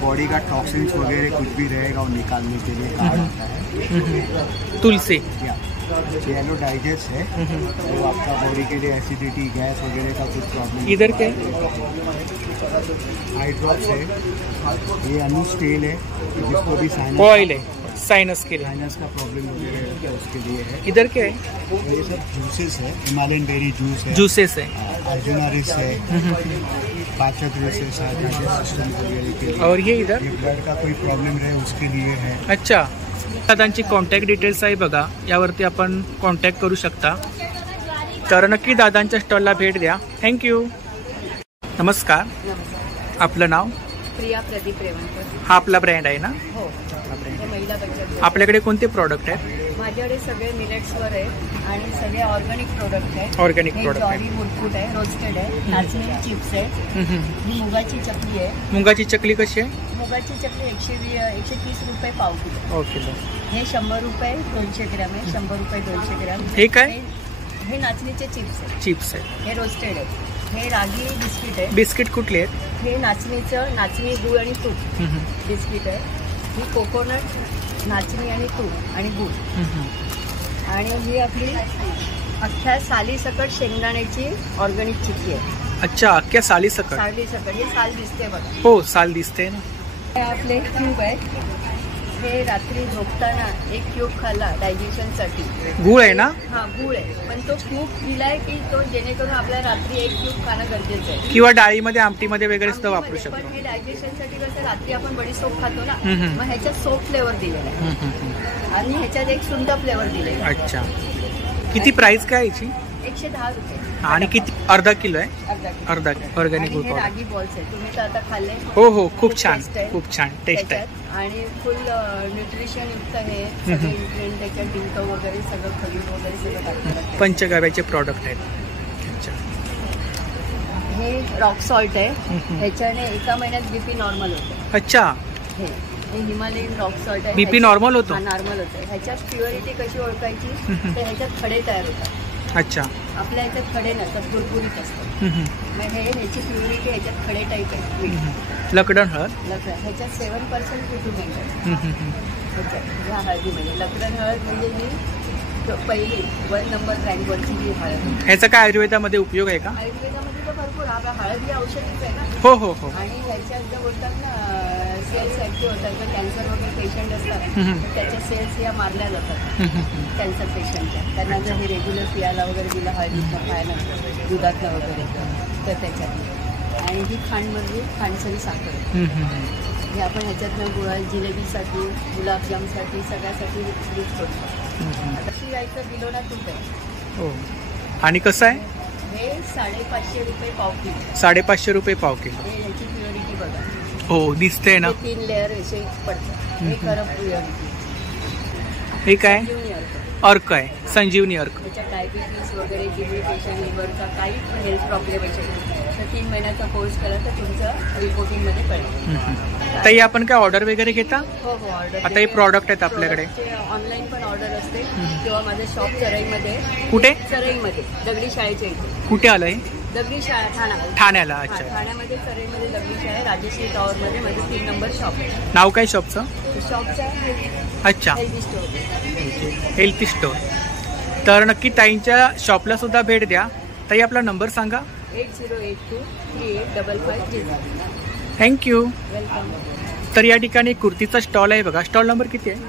बॉडी का टॉक्सिन्स वगैरह कुछ भी रहेगा वो निकालने के लिए काम होता है. तुलसी. येलो डाइजेस्ट है, वो आपका बॉडी के लिए एसिडिटी, गैस वगैरह का कुछ प्रॉब्लम. इधर क्या? आई ड्रॉप्स है. ये अनूस तेल है, जिसको भी ऑयल है साइनस के लिए. साइनस का प्रॉब्लम वगैरह है उसके लिए है. इधर क्या है? ये सब जूसेस है. हिमालयन बेरी जूस है. जूसेस है. अर्जुना रिस है. पाचक रिस है, डाइजेस्ट सिस्टम वगैरह के लिए. और ये इधर ये ब्लड का कोई प्रॉब्लम रहे उसके लिए है. अच्छा. दादांची कॉन्टॅक्ट डिटेल्स आहे बघा, यावरती आपण कॉन्टॅक्ट करू शकता. तर नक्की दादांच्या स्टॉलला भेट द्या. थँक्यू. नमस्कार, आपलं नाव? प्रिया प्रदीप रेवणकर. हा आपला ब्रँड आहे ना? हो, हे महिला बचत. आपल्याकडे कोणते प्रॉडक्ट आहेत? माझ्याकडे सगळे मिलेट्सवर आहे आणि सगळे ऑर्गॅनिक प्रोडक्ट आहेत. ऑर्गॅनिक प्रोडक्ट आहे. ज्वारी मुरकुट आहे, रोस्टेड आहे, नाचणी चिप्स आहे, ही मुगाची चकली आहे. मुगाची चकली कशी आहे? मुगाची चकली 130 रुपये पाव किलो. ओके. हे 100 रुपये 200 ग्रॅम आहे. 100 रुपये 200 ग्रॅम. हे काय? हे नाचणीचे चिप्स आहे. चिप्स आहे. हे रोस्टेड आहे. हे रागी बिस्किट आहे. बिस्किट कुठले आहेत? हे नाचणी गूळ आणि तूप बिस्किट आहे. ही कोकोनट नाचणी आणि तूप आणि गूळ. आणि ही आपली अख्ख्या सालीसकट शेंगदाण्याची ऑर्गॅनिक चिक्की आहे. अच्छा, अख्ख्या सालीसकट. सालीसकट हे साल दिसते बघा. हो, साल दिसते ना. हे आपले क्यूब आहे. हे रात्री झोपताना एक क्यूब खाल्ला डायजेशनसाठी. गूळ आहे ना? हा, गूळ आहे, पण तो क्यूब दिलाय की तो जेणेकरून आपल्याला रात्री एक क्यूब खाणं गरजेचं आहे. किंवा डाळीमध्ये आमटीमध्ये वगैरे सुद्धा वापरू पण शकतो. हे डायजेशनसाठी कसं रात्री आपण बडी सोप खातो ना, मग ह्याच्यात सोप फ्लेवर दिलेला आहे आणि ह्याच्यात एक सुंदर फ्लेवर दिलेला आहे. अच्छा, किती प्राइस काय याची? 110 रुपये. आणि किती? अर्धा किलो आहे. अर्धा ऑर्गॅनिक गूळ हे पावडर. रागी बॉल्स आहे. तुम्ही तर आता खाल्ले. हो हो, खूप छान, टेस्ट आहे. खूप छान टेस्ट आहे. त्याच्यात आणि फुल न्यूट्रिशन युक्त हे सगळे इन्ग्रेडियंट त्याच्यात डिंक वगैरे सगळं खजूर वगैरे सगळं टाकलेलं. पंचगव्याचे प्रॉडक्ट आहेत. अच्छा, हे रॉक सॉल्ट आहे. ह्याच्याने एका महिन्यात बीपी नॉर्मल होतं. अच्छा, हे हिमालयन रॉक सॉल्ट आहे. बीपी नॉर्मल होतो? नॉर्मल होतं. ह्याच्यात प्युरिटी कशी ओळखायची? तर ह्याच्यात खडे तयार होतात. अच्छा, आपल्या ह्याच्यात खडे नसतात, गुरगुरीत असतात. मग ह्याची प्युरिटी ह्याच्यात खडे टाईप आहे. लकडण हळद ह्याच्यात 7% ट्रीटमेंट आहे. ह्याच्यात ह्या हळदीमध्ये लकडण हळद म्हणजे ही पहिली 1 नंबर रँकवरची ही हळद. ह्याचा काय आयुर्वेदामध्ये उपयोग आहे का? आयुर्वेदामध्ये तर भरपूर. आपला हळद ही औषधीच आहे ना. हो हो हो. आणि ह्याच्यात जे बोलतात ना सेल्स ऍक्टिव्ह होतात. जर कॅन्सर वगैरे पेशंट असतात तर त्याच्या सेल्स या मारल्या जातात कॅन्सर पेशंटच्या. त्यांना जर हे रेग्युलर पियाला वगैरे दिलं हळदीतनं खायला दुधातलं वगैरे तर त्याच्यात. आणि ही खांडमधली खांडसरी साखर आहे. हे आपण ह्याच्यातनं गुळा जिलेबीसाठी गुलाबजामसाठी सगळ्यासाठी यूज करतो. आता ती गायचं बिलोना तूप आहे. हो. आणि कसं आहे? हे 550 रुपये पाव किलो. 550 रुपये पाव किलो. हे याची प्युरिटी बघा. हो, दिसते ना. 3 लेअर असे पडतात. हे खरं प्युरिटी. हे काय? संजीवनी अर्क. अर्क आहे, संजीवनी अर्क. त्याच्यात डायबिटीज वगैरे किडनी पेशंट लिव्हरचा काही हेल्थ प्रॉब्लेम असेल तर 3 महिन्याचा कोर्स केला तर तुमचं रिपोर्टिंगमध्ये पडेल. ताई, आपण काय ऑर्डर वगैरे घेता? हो हो, ऑर्डर. आता हे प्रॉडक्ट आहेत आपल्याकडे. ऑनलाईन पण ऑर्डर असते किंवा माझं शॉप चरईमध्ये. कुठे? चरईमध्ये, दगडी शाळेच्या इथे. कुठे आलंय? दगडी शाळा ठाणा. ठाण्याला. अच्छा, ठाण्यामध्ये चरईमध्ये दगडी शाळा राजश्री टॉवरमध्ये माझं 3 नंबर शॉप आहे. नाव काय शॉपचं? शॉपचं अच्छा, हेल्दी स्टोर. Healthy store. तर नक्की ताईंच्या शॉपला सुद्धा भेट द्या. ताई, आपला नंबर सांगा. 8082 385530. थँक्यू. वेलकम. तर या ठिकाणी कुर्तीचा स्टॉल आहे बघा. स्टॉल नंबर किती आहे?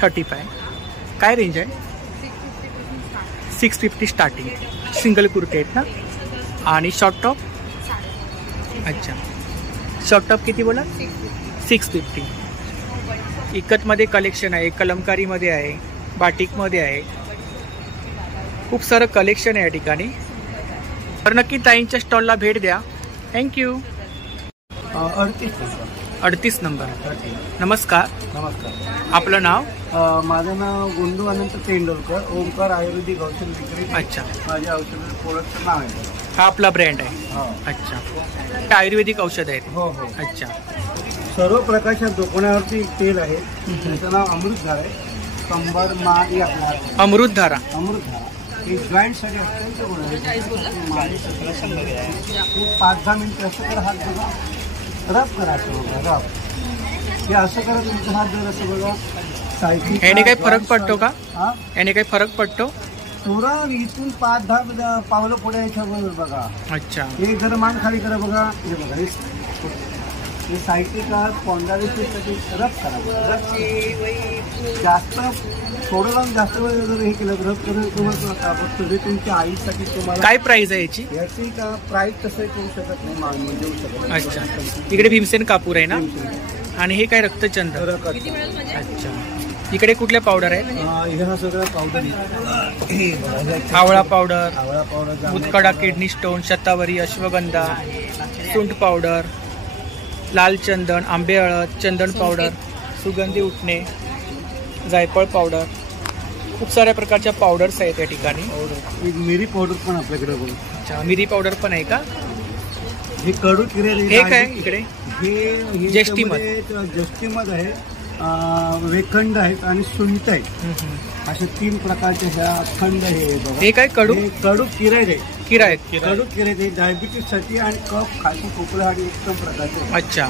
35. काय रेंज आहे? 650 स्टार्टिंग. सिंगल कुर्ते आहेत ना? आणि शॉर्ट टॉप? अच्छा, शॉर्ट टॉप किती बोला? 650. इकतमध्ये कलेक्शन आहे, कलमकारीमध्ये आहे, बाटिकमध्ये आहे. खूप सारं कलेक्शन आहे या ठिकाणी. तर नक्की ताईंच्या स्टॉलला भेट द्या. थँक्यू. 38 नंबर. नमस्कार. नमस्कार. आपलं नाव? माझं नाव गुंडू अनंत तेंडुलकर. ओंकार आयुर्वेदिक औषध विक्री. अच्छा, माझ्या औषध प्रोडक्टचं नाव आहे. हा आपला ब्रँड आहे. हो. अच्छा, हे आयुर्वेदिक औषध आहेत. हो हो. अच्छा, सर्व प्रकारच्या दुकानावरती तेल आहे. त्याचं नाव अमृतधारा आहे. कंबर मान या अमृतधारा. अमृतधारा हे जॉईंटसाठी अत्यंत गुण आहे. माझे 5-10 मिनिटं असं करा, हात बघा, रब करा, असं बघा, रब. हे असं करा, तुमचा हात जर असं बघा. सायकल याने काही फरक पडतो का? हा, याने काही फरक पडतो? थोडा इथून 5-10 पावलं पुढे याच्याबरोबर बघा. अच्छा, एक जर मान खाली करा बघा. हे बघा, हे सायकल का पॉन्डालिटीसाठी रब करा. रब जास्त थोडं लावून जास्त वेळ जर हे केलं रब करून तुम्हाला तुमच्या आईसाठी तुम्हाला. काय प्राइस आहे याची? याची का प्राईस तसं करू शकत नाही, मान देऊ शकत. अच्छा, इकडे भीमसेन कापूर आहे ना? आणि हे काय रक्तचंद्र? अच्छा, इकडे कुठल्या पावडर आहेत? हा सगळं पावडर. आवळा पावडर, आवळा पावडर, मुतखडा, किडनी स्टोन, शतावरी, अश्वगंधा, सुंठ पावडर, लाल चंदन, आंबे हळद, चंदन पावडर, सुगंधी उठणे, जायफळ पावडर. खूप साऱ्या प्रकारच्या पावडर्स आहेत या ठिकाणी. मिरी पावडर पण आपल्याकडे बघू. अच्छा, मिरी पावडर पण आहे का? हे कडू किरे. हे काय इकडे? हे जस्टिमध. जस्टिमध आहे. वेखंड आहेत आणि सुंठ आहेत. असे 3 प्रकारचे ह्या खंड हे बघा. हे काय कडू कडू किराय आहे. किरा आहेत. कडू किराय हे डायबिटीस साठी आणि कफ खासी खोकल्यासाठी उत्तम प्रकारचे. अच्छा,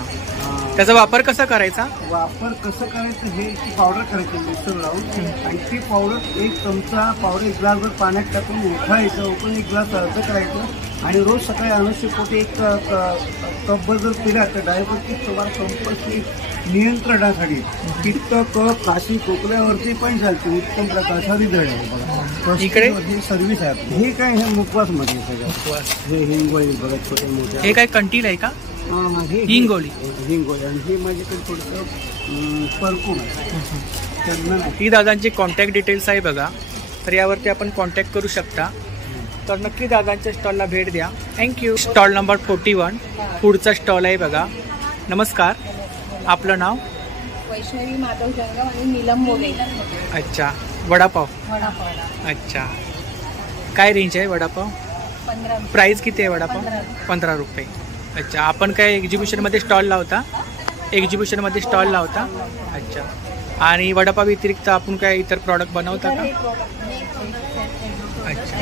त्याचा वापर कसा करायचा? वापर कसं करायचं हे पावडर करायची मिक्सर लावून आणि ती पावडर 1 चमचा पावडर 1 ग्लासभर पाण्यात टाकून उठायचं. उकळून 1 ग्लास अर्ध करायचं आणि रोज सकाळी अनुष्यपोटी 1 कपभर जर पिला तर डायबिटीस तुम्हाला कंपल्सरी नियंत्रणासाठी पित्त कफ खासी खोकल्यावरती पण चालते. उत्तम प्रकारचा रिझल्ट आहे बघा. इकडे ही सर्व्हिस आहे. हे काय हे मुखवास मध्ये सगळं हे हिंगोळी बघा छोटे मोठे. हे काय कंटील आहे का? हिंगोळी. हिंगोळी आणि हे माझ्याकडे थोडंसं परकून आहे. ही दादांची कॉन्टॅक्ट डिटेल्स आहे बघा, तर यावरती आपण कॉन्टॅक्ट करू शकता. तर नक्की दादांच्या स्टॉलला भेट द्या. थँक्यू. स्टॉल नंबर 41 पुढचा स्टॉल आहे बघा. नमस्कार, आपलं नाव? वैष्णवी माधव जंगम आणि नीलम मोरे. अच्छा, वडापाव. वडापाव. अच्छा, काय रेंज आहे वडापाव? 15. प्राईस किती आहे वडापाव? 15 रुपये. अच्छा, आपण काय एक्झिबिशनमध्ये स्टॉल लावता? एक्झिबिशनमध्ये स्टॉल लावता. अच्छा, आणि वडापाव व्यतिरिक्त आपण काय इतर प्रॉडक्ट बनवता का? अच्छा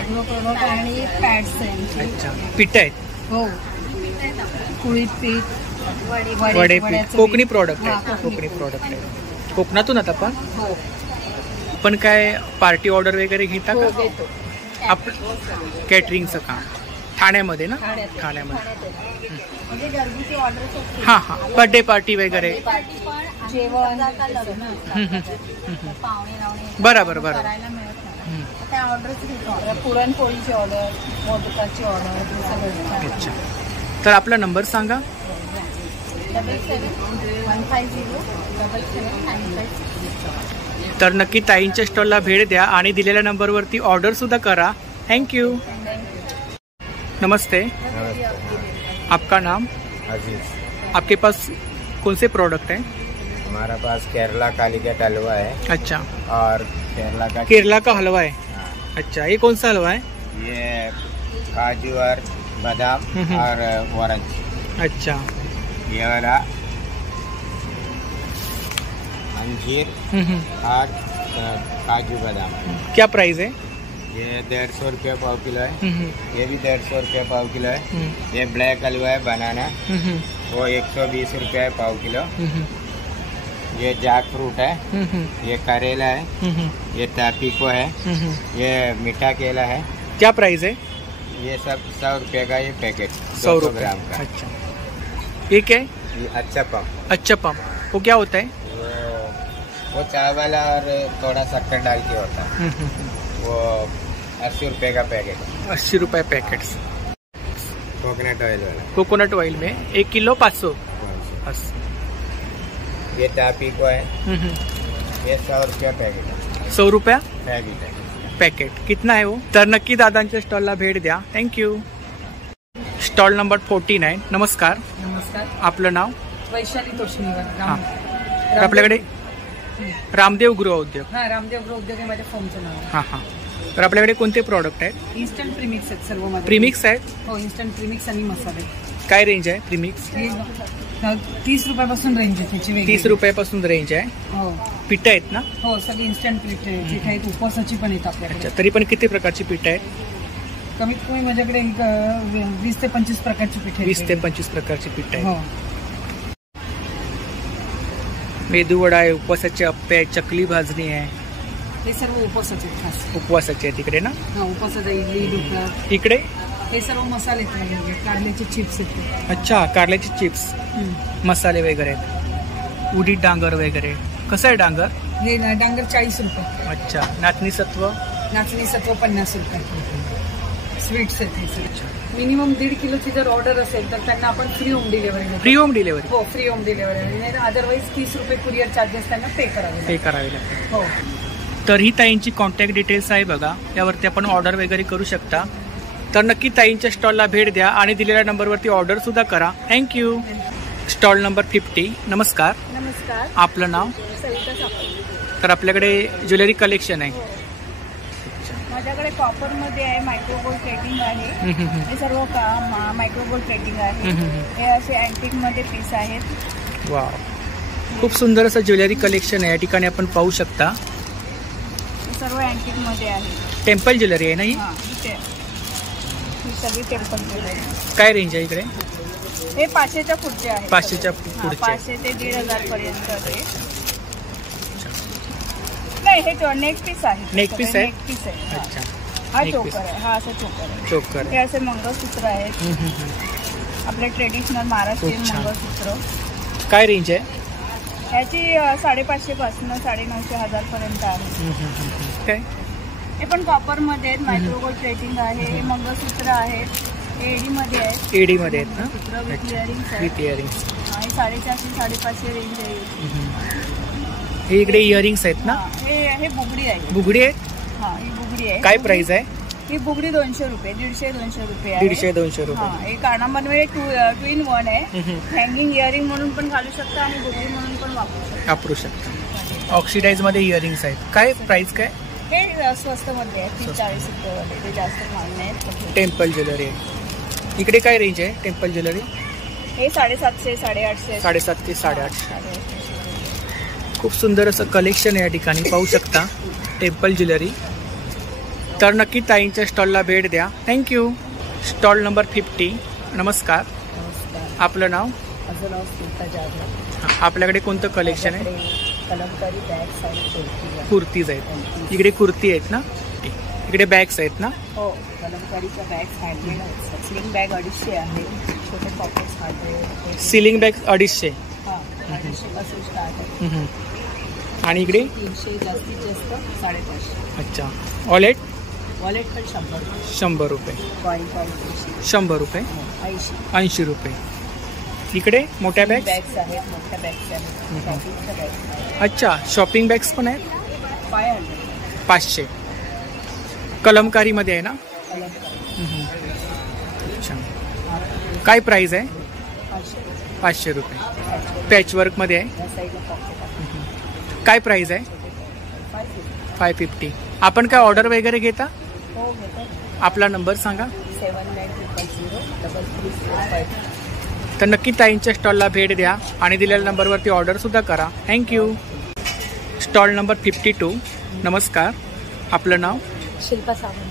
आणि पॅड्स आहेत. अच्छा, पीठ आहेत. हो, कुळीत पीठ, वडे पीठ, कोकणी प्रॉडक्ट आहे. कोकणी प्रॉडक्ट आहे. कोकणातून आता आपण. हो. पण काय पार्टी ऑर्डर वगैरे घेता का? देतो. आपण कॅटरिंगचं काम ठाण्यामध्ये ना? ठाण्यामध्ये. म्हणजे घरगुती ऑर्डर. हां हां, बर्थडे पार्टी वगैरे. जेवण बरोबर बरोबर. करायला मिळत नाही, त्या ऑर्डरच घेतो. पुरणपोळीची ऑर्डर, मोदकाची ऑर्डर. अच्छा, तर आपला नंबर सांगा. 77-150-7795. तर नक्की ताईंच्या स्टॉलला भेट द्या आणि दिलेल्या नंबरवरती ऑर्डर सुद्धा करा. थँक्यू. नमस्ते, आपका नाम? अजीज. आपके पास कौन से प्रोडक्ट है? हमारा पास केरला कालीकट हलवा है. अच्छा, और केरला का हलवा है. अच्छा, ये कौन सा हलवा है? ये काजू और बादाम और ऑरेंज. अच्छा, ये वाला अंजीर और काजू बादाम. क्या प्राइस है? ये 150 रुपया पाव किलो है. ये भी 150 रुपया पाव किलो है. ये ब्लैक हलवा है बनाना, वो 120 रुपया है पाव किलो. ये जैक फ्रूट है. ये करेला है. ये टापिको है. ये मीठा केला है. क्या प्राइस है? ये सब 100 रुपये का ये पैकेट, 100 200 ग्राम का. अच्छा, ये क्या है? ये अच्छा पम. अच्छा पम, वो क्या होता है? वो चावल और थोड़ा शक्कर डाल के होता है. वो 80 रुपये का पैकेट. 80 रुपये पैकेट्स. कोकोनट ऑयल वाला. कोकोनट ऑयल में 1 किलो 500. ये टापिको है. ये 100 रुपया पैकेट. 100 रुपया पैकेट है. पॅकेट. कितना आहे वो? तर नक्की दादांच्या स्टॉलला भेट द्या. थँक्यू. Stall number 49. नमस्कार, नमस्कार. आपलं नाव? वैशाली तोष्णीवर. हां, तर आपल्याकडे रामदेव गृह उद्योग. हां, रामदेव गृह उद्योग हे माझ्या फॉर्मचं नाव आहे. हां हां, तर आपल्याकडे कोणते प्रॉडक्ट आहेत? इन्स्टंट प्रीमिक्स आहेत सर्व माझे. प्रीमिक्स आहेत? हो, इन्स्टंट प्रीमिक्स आणि मसाले. काय रेंज आहे प्रीमिक्स? हे 30 रुपयापासून रेंज आहे त्याची. 30 रुपयापासून रेंज आहे. हो, पीठ आहेत ना? हो, सगळी इन्स्टंट पीठ आहेत. उपवासाची पण आहेत आपल्याकडे. अच्छा, तरी पण किती प्रकारची पीठ आहेत? कमीत कमी माझ्याकडे 20 ते 25 प्रकारची पीठ आहेत. 20 ते 25 प्रकारची पीठ आहे. हो. मेदूवडा आहे, उपवासाचे अप्पे आहे, चकली भाजणी आहे. हे सर्व उपवासाचे आहेत खास. उपवासाचे आहे तिकडे ना? हा, उपवासाचा इडली ढोकळा. इकडे हे सर्व मसाले आहेत. कारल्याचे चिप्स आहेत. अच्छा, कारल्याचे चिप्स, मसाले वगैरे आहेत. उडीद डांगर वगैरे. कसं आहे डांगर? हे डांगर 40 रुपये. अच्छा, नाचणी सत्व? नाचणी सत्व 50 रुपये. स्वीट्स आहेत हे सर. मिनिमम 1.5 किलोची जर ऑर्डर असेल तर त्यांना आपण फ्री होम डिलिव्हरी देतो. Free home delivery? हो, फ्री होम डिलिव्हरी. अदरवाईज 30 रुपये कुरिअर चार्जेस त्यांना पे करावे लागतात. हो. तर ही ताईंची कॉन्टॅक्ट डिटेल्स आहे बघा, यावरती आपण ऑर्डर वगैरे करू शकता. तर नक्की ताईंच्या स्टॉलला भेट द्या आणि दिलेल्या नंबरवरती ऑर्डर सुद्धा करा. थँक्यू. Stall number 50. नमस्कार. नमस्कार. आपलं नाव? सविता सापळे. तर आपल्याकडे ज्वेलरी कलेक्शन आहे. माझ्याकडे कॉपरमध्ये आहे, मायक्रोगोल्ड प्लेटिंग आहे. हे सर्व मायक्रोगोल्ड प्लेटिंग आहे. हे असे अँटिकमध्ये पीस आहेत. वाव, खूप सुंदर असं ज्वेलरी कलेक्शन आहे या ठिकाणी आपण पाहू शकता. हे सर्व अँटिक मध्ये आहे. टेम्पल ज्वेलरी आहे ना ही? ही सगळी टेम्पल ज्वेलरी. काय रेंज आहे इकडे? हे 500च्या पुढचे आहे. 500च्या पुढचे. 500 ते 1,500 पर्यंत आहे. नाही हे नेक पीस आहे. नेक पीस आहे? नेक पीस आहे. अच्छा. हा चोकर आहे. हा असं चोकर आहे. चोकर. हे असे मंगळसूत्र आहेत. आपले ट्रेडिशनल महाराष्ट्रीयन मंगळसूत्र. काय रेंज आहे ह्याची? 550 पासून 950 1000 पर्यंत आहे. काय? हे पण कॉपर मध्ये आहेत. मायक्रोगोल्ड प्लेटिंग आहे. हे मंगळसूत्र आहेत. हे एडी मध्ये आहेत. एडी मध्ये आहेत ना? मंगळसूत्र विथ इयरिंग्स विथ इयरिंग्स. आणि 450 550 रेंज आहे. हे इकडे इयरिंग्स आहेत ना? हे बुगडी आहे. बुगडी आहे? हा ही बुगडी आहे. काय प्राइस आहे? ही बुगडी 200 रुपये. 150-200 रुपये आहे. 150-200 रुपये. हा हे कानामध्ये 2 in 1 आहे. हँगिंग इयरिंग म्हणून पण घालू शकता आणि बुगडी म्हणून पण वापरू शकता. ऑक्सिडाइज मध्ये इयरिंग्स आहेत. काय प्राइस काय? हे स्वस्त मध्ये आहे. 30-40 रुपये. ते जास्त महाग नाही. टेम्पल ज्वेलरी आहे. इकडे काय रेंज आहे टेम्पल ज्वेलरी? हे 750 850. 750 850. खूप सुंदर असं कलेक्शन आहे या ठिकाणी पाहू शकता टेम्पल ज्वेलरी. तर नक्की ताईंच्या स्टॉलला भेट द्या. थँक्यू. Stall number 50. नमस्कार. आपलं नाव? माझं नाव स्मिता जाधव. आपल्याकडे कोणतं कलेक्शन आहे? कलमकारी बॅग्स आणि कुर्तीज आहेत. इकडे कुर्ती आहेत ना? इकडे बॅग्स आहेत ना? हो कलमकारीच्या बॅग्स हँडमेड आहेत. स्लिंग बॅग 250 आहे. छोटे पॉकेट्स 100. Ceiling bag 250. हां 250 पासून स्टार्ट आहे. आणि इकडे 300 जास्तीत जास्त 550. अच्छा. वॉलेट? वॉलेट पण 100 रुपये. कॉईन 100 रुपये. 80 रुपये. इकडे मोठ्या बॅग्स आहेत. मोठ्या बॅग्स आहेत. अच्छा. शॉपिंग बॅग्स पण आहेत. 500. 500. कलमकारीमध्ये आहे ना? अच्छा. काय प्राइस आहे? 500 रुपये. पॅचवर्कमध्ये आहे. काय प्राइस आहे? 550. आपण काय ऑर्डर वगैरे घेता? हो घेतात. आपला नंबर सांगा. 7900033455. तर नक्की ताईंच्या स्टॉलला भेट द्या आणि दिलेल्या नंबरवरती ऑर्डर सुद्धा करा. थँक्यू. Stall number 52. नमस्कार. आपलं नाव? शिल्पा सावंत.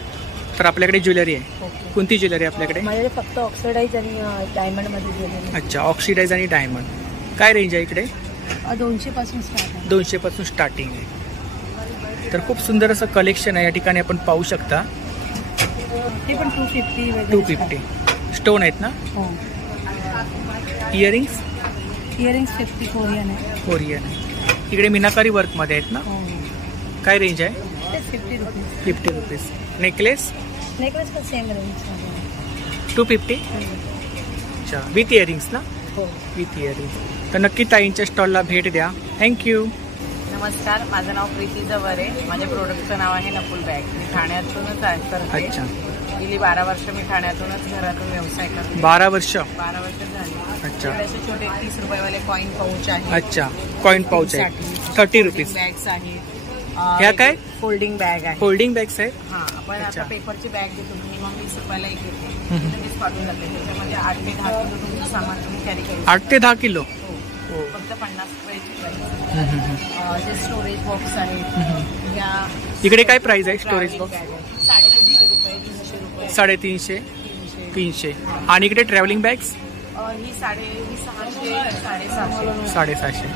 तर आपल्याकडे ज्वेलरी आहे. कोणती ज्वेलरी आहे आपल्याकडे? माझ्याकडे फक्त ऑक्सिडाइज आणि डायमंडमध्ये ज्वेलरी. अच्छा. ऑक्सिडाइज आणि डायमंड. काय रेंज आहे इकडे? 200 पासून स्टार्ट आहे. 200 पासून स्टार्टिंग आहे. तर खूप सुंदर असं कलेक्शन आहे या ठिकाणी आपण पाहू शकता. ते पण 250 250. स्टोन आहेत ना? हो. इयरिंग्स? इयरिंग्स 50 कोरियन आहे. कोरियन आहे. इकडे मीनाकारी वर्कमध्ये आहेत ना? काय रेंज आहे? 50 रुपीज. नेकलेस? नेकलेस पण सेम रेंज. 250. अच्छा. विथ इयरिंग्स ना? हो विथ इयरिंग्स. तर नक्की ताईंच्या स्टॉलला भेट द्या. थँक्यू. नमस्कार. माझं नाव प्रीती जवरे. माझ्या प्रोडक्टचं नाव आहे नकुल बॅग. मी ठाण्यातूनच करते. अच्छा. गेली 12 वर्ष मी ठाण्यातूनच घरातून व्यवसाय करते. 12 वर्ष? 12 वर्ष झाली. अच्छा. असे छोटे 30 रुपयेवाले कॉईन पाऊच आहे. अच्छा. कॉईन पाऊच आहे. 30 रुपीज. बॅग्स आहेत. ह्या काय? फोल्डिंग बॅग आहे. फोल्डिंग बॅग्स आहेत. हा आपण आता पेपरची बॅग देतो. मिनिमम 20 रुपयाला एक येते. लगेच पाठवून जाते. त्याच्यामध्ये 8 ते 10 किलो तुमचं सामान तुम्ही कॅरी करू. 8 ते 10 किलो? हो. फक्त 50 रुपयाची प्राइस. जे स्टोरेज बॉक्स आहेत. या इकडे काय प्राइस आहे स्टोरेज बॉक्स? 350 रुपये 300 रुपये. 350 300. आणि इकडे ट्रॅव्हलिंग बॅग्स? ही 650 750. 750.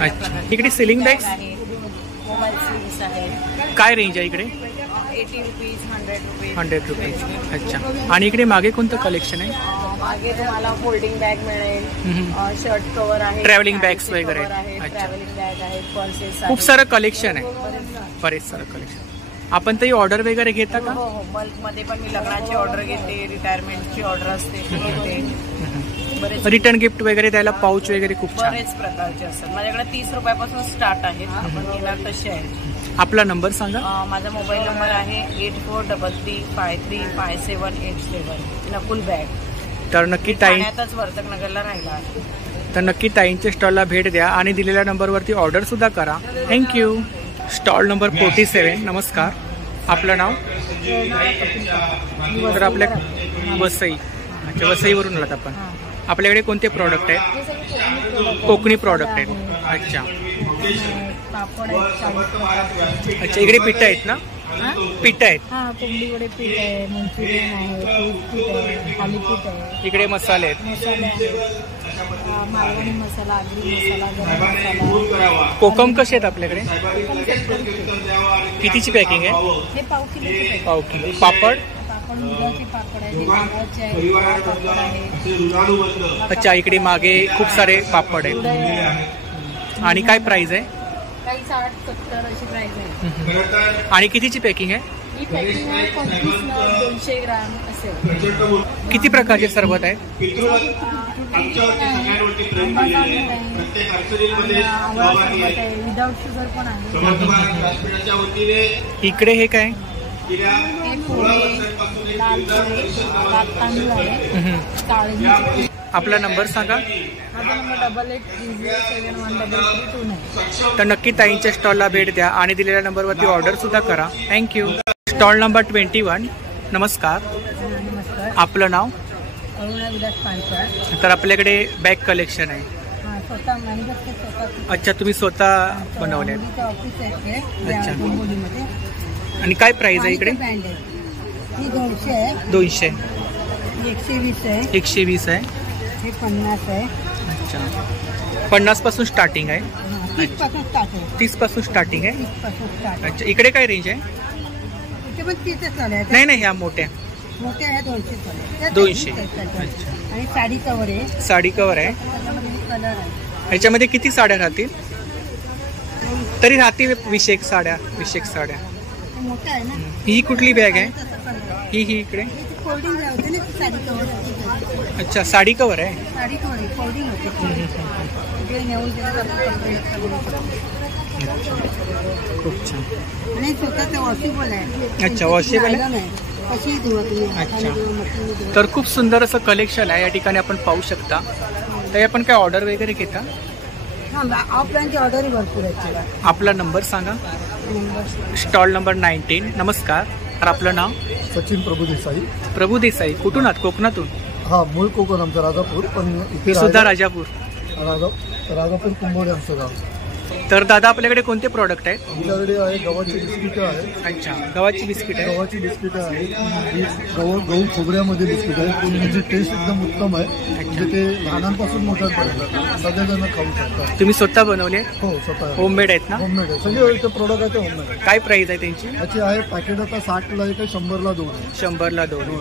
अच्छा. इकडे सिलिंग बॅग्स? मोबाईल स्लिंग्स आहेत. काय रेंज आहे इकडे? 80 रुपीज 100 रुपीज. 100 रुपीज. अच्छा. आणि इकडे मागे कोणतं कलेक्शन आहे? मागे तुम्हाला फोल्डिंग बॅग मिळेल. शर्ट कव्हर आहे. ट्रॅव्हलिंग बॅग्स वगैरे. अच्छा. ट्रॅव्हलिंग बॅग आहेत. पर्सेस. खूप सारं कलेक्शन आहे. बरेच सारं कलेक्शन. आपण तरी ऑर्डर वगैरे घेता का? हो हो. बल्कमध्ये पण मी लग्नाची ऑर्डर घेते. रिटायरमेंटची ऑर्डर असते ती घेते. बरेच रिटर्न गिफ्ट वगैरे द्यायला पाऊच वगैरे खूप छान. बरेच प्रकारचे असतात. माझ्याकडे 30 रुपयापासून स्टार्ट आहेत. आपण घेणार तसे आहेत. आपला नंबर सांगा. माझा मोबाईल नंबर आहे 8433535787. नकुल बॅग. तर नक्की ताई ठाण्यातच वर्तकनगरला राहिला आहे. तर नक्की ताईंच्या स्टॉलला भेट द्या आणि दिलेल्या नंबरवरती ऑर्डर सुद्धा करा. थँक्यू. Stall number 47. नमस्कार. आपलं नाव? तर आपल्या वसई. अच्छा. वसईवरून आलात आपण. आपल्याकडे कोणते प्रॉडक्ट आहेत? कोकणी प्रॉडक्ट आहेत. अच्छा पापड आहेत 40 अच्छा, इकडे पिठं आहेत ना? पिठं आहेत. हा, कोंबडी वडे पीठ आहे, मंचुरियन आहे, पीठ आहे, थालीपीठ आहे. इकडे मसाले आहेत. मसाले आहेत, मालवणी मसाला, आगरी मसाला, गरम मसाला. कोकम कसे आहेत आपल्याकडे? कितीची पॅकिंग आहे? हे पाव किलो. पाव किलो. पापड? पापड मुगाचे पापड आहे, तांदळाचे आहे, पापड आहे. अच्छा, इकडे मागे खूप सारे पापड आहेत. आणि काय प्राइस आहे? काही 60-70 अशी प्राइस आहे. आणि कितीची पॅकिंग आहे? ही पॅकिंग आहे 25 नग 200 ग्राम असे. किती प्रकारचे सरबत आहेत? विदाउट शुगर पण आहे. इकडे हे काय? हे पोहे, लाल पोहे, लाल तांदूळ आहे, काळजी. आपला नंबर सांगा. माझा नंबर 8830713329. तर नक्की ताईंच्या स्टॉलला भेट द्या आणि दिलेल्या नंबरवरती ऑर्डर सुद्धा करा. थँक्यू. Stall number 21. नमस्कार. नमस्कार. आपलं नाव? अरुणा विलास पानसर. तर आपल्याकडे बॅग कलेक्शन आहे. हां, स्वतः मॅन्युफॅक्चर स्वतः. अच्छा, तुम्ही स्वतः बनवले? ऑफिस आहे अच्छा. डोंबिवलीमध्ये. आणि काय प्राइस आहे इकडे? ब्रँड आहे. ही 200 आहे. 200. 120 आहे. 120 आहे. हे 50 आहे. अच्छा, 50 पासून स्टार्टिंग आहे. 30 पासून स्टार्ट आहे. 30 पासून स्टार्टिंग आहे. 30 पासून स्टार्ट. अच्छा, इकडे काय रेंज आहे? इथे पण 30 चालू आहे. नाही नाही, ह्या मोठ्या मोठ्या ह्या 200 चालू आहे. 200. आणि साडी कवर आहे. साडी कवर आहे. त्याच्यामध्ये कलर आहे. ह्याच्यामध्ये किती साड्या राहतील? तरी राहतील 20 साड्या. 20 साड्या. मोठा आहे ना. ही कुठली बॅग आहे? ही इकडे. फोल्डिंग होते ना ती साडी कवर. अच्छा, साडी कवर आहे. साडी कवर फोल्डिंग होते. इकडे नेऊन खूप छान. आणि स्वतःचं वॉशेबल आहे. अच्छा, वॉशेबल आहे. कशी धुवा तुम्ही. अच्छा, तर खूप सुंदर असं कलेक्शन आहे या ठिकाणी आपण पाहू शकता. तर आपण काय ऑर्डर वगैरे घेता? हां, ऑफलाईनची ऑर्डरही भरपूर आहे. आपला नंबर सांगा. Stall number 19. नमस्कार. तर आपलं नाव? सचिन प्रभू देसाई. प्रभू देसाई. कुठून आहात? कोकणातून? हा, मूळ कोकण आमचा राजापूर, पण इथे सुद्धा राजापूर. राजापूर कुंभोडे आमचं गाव. तर दादा आपल्याकडे कोणते प्रॉडक्ट आहेत? आमच्याकडे आहे गव्हाची बिस्किटं आहे. अच्छा, गव्हाची बिस्किट आहे. गव्हाची बिस्किटं आहे. गहू खोबऱ्यामध्ये बिस्किट आहे. त्याची टेस्ट एकदम उत्तम आहे. म्हणजे ते लहानांपासून मोठ्यांपर्यंत सगळेजण खाऊ शकतात. तुम्ही स्वतः बनवले? हो, स्वतः. होममेड आहेत ना? होममेड आहे. सगळे इथे प्रोडक्ट आहे ते होममेड आहे. काय प्राइस आहे त्यांची? त्याची आहे पॅकेट आता 60ला आहे, 100ला 2 आहे. 100ला 2.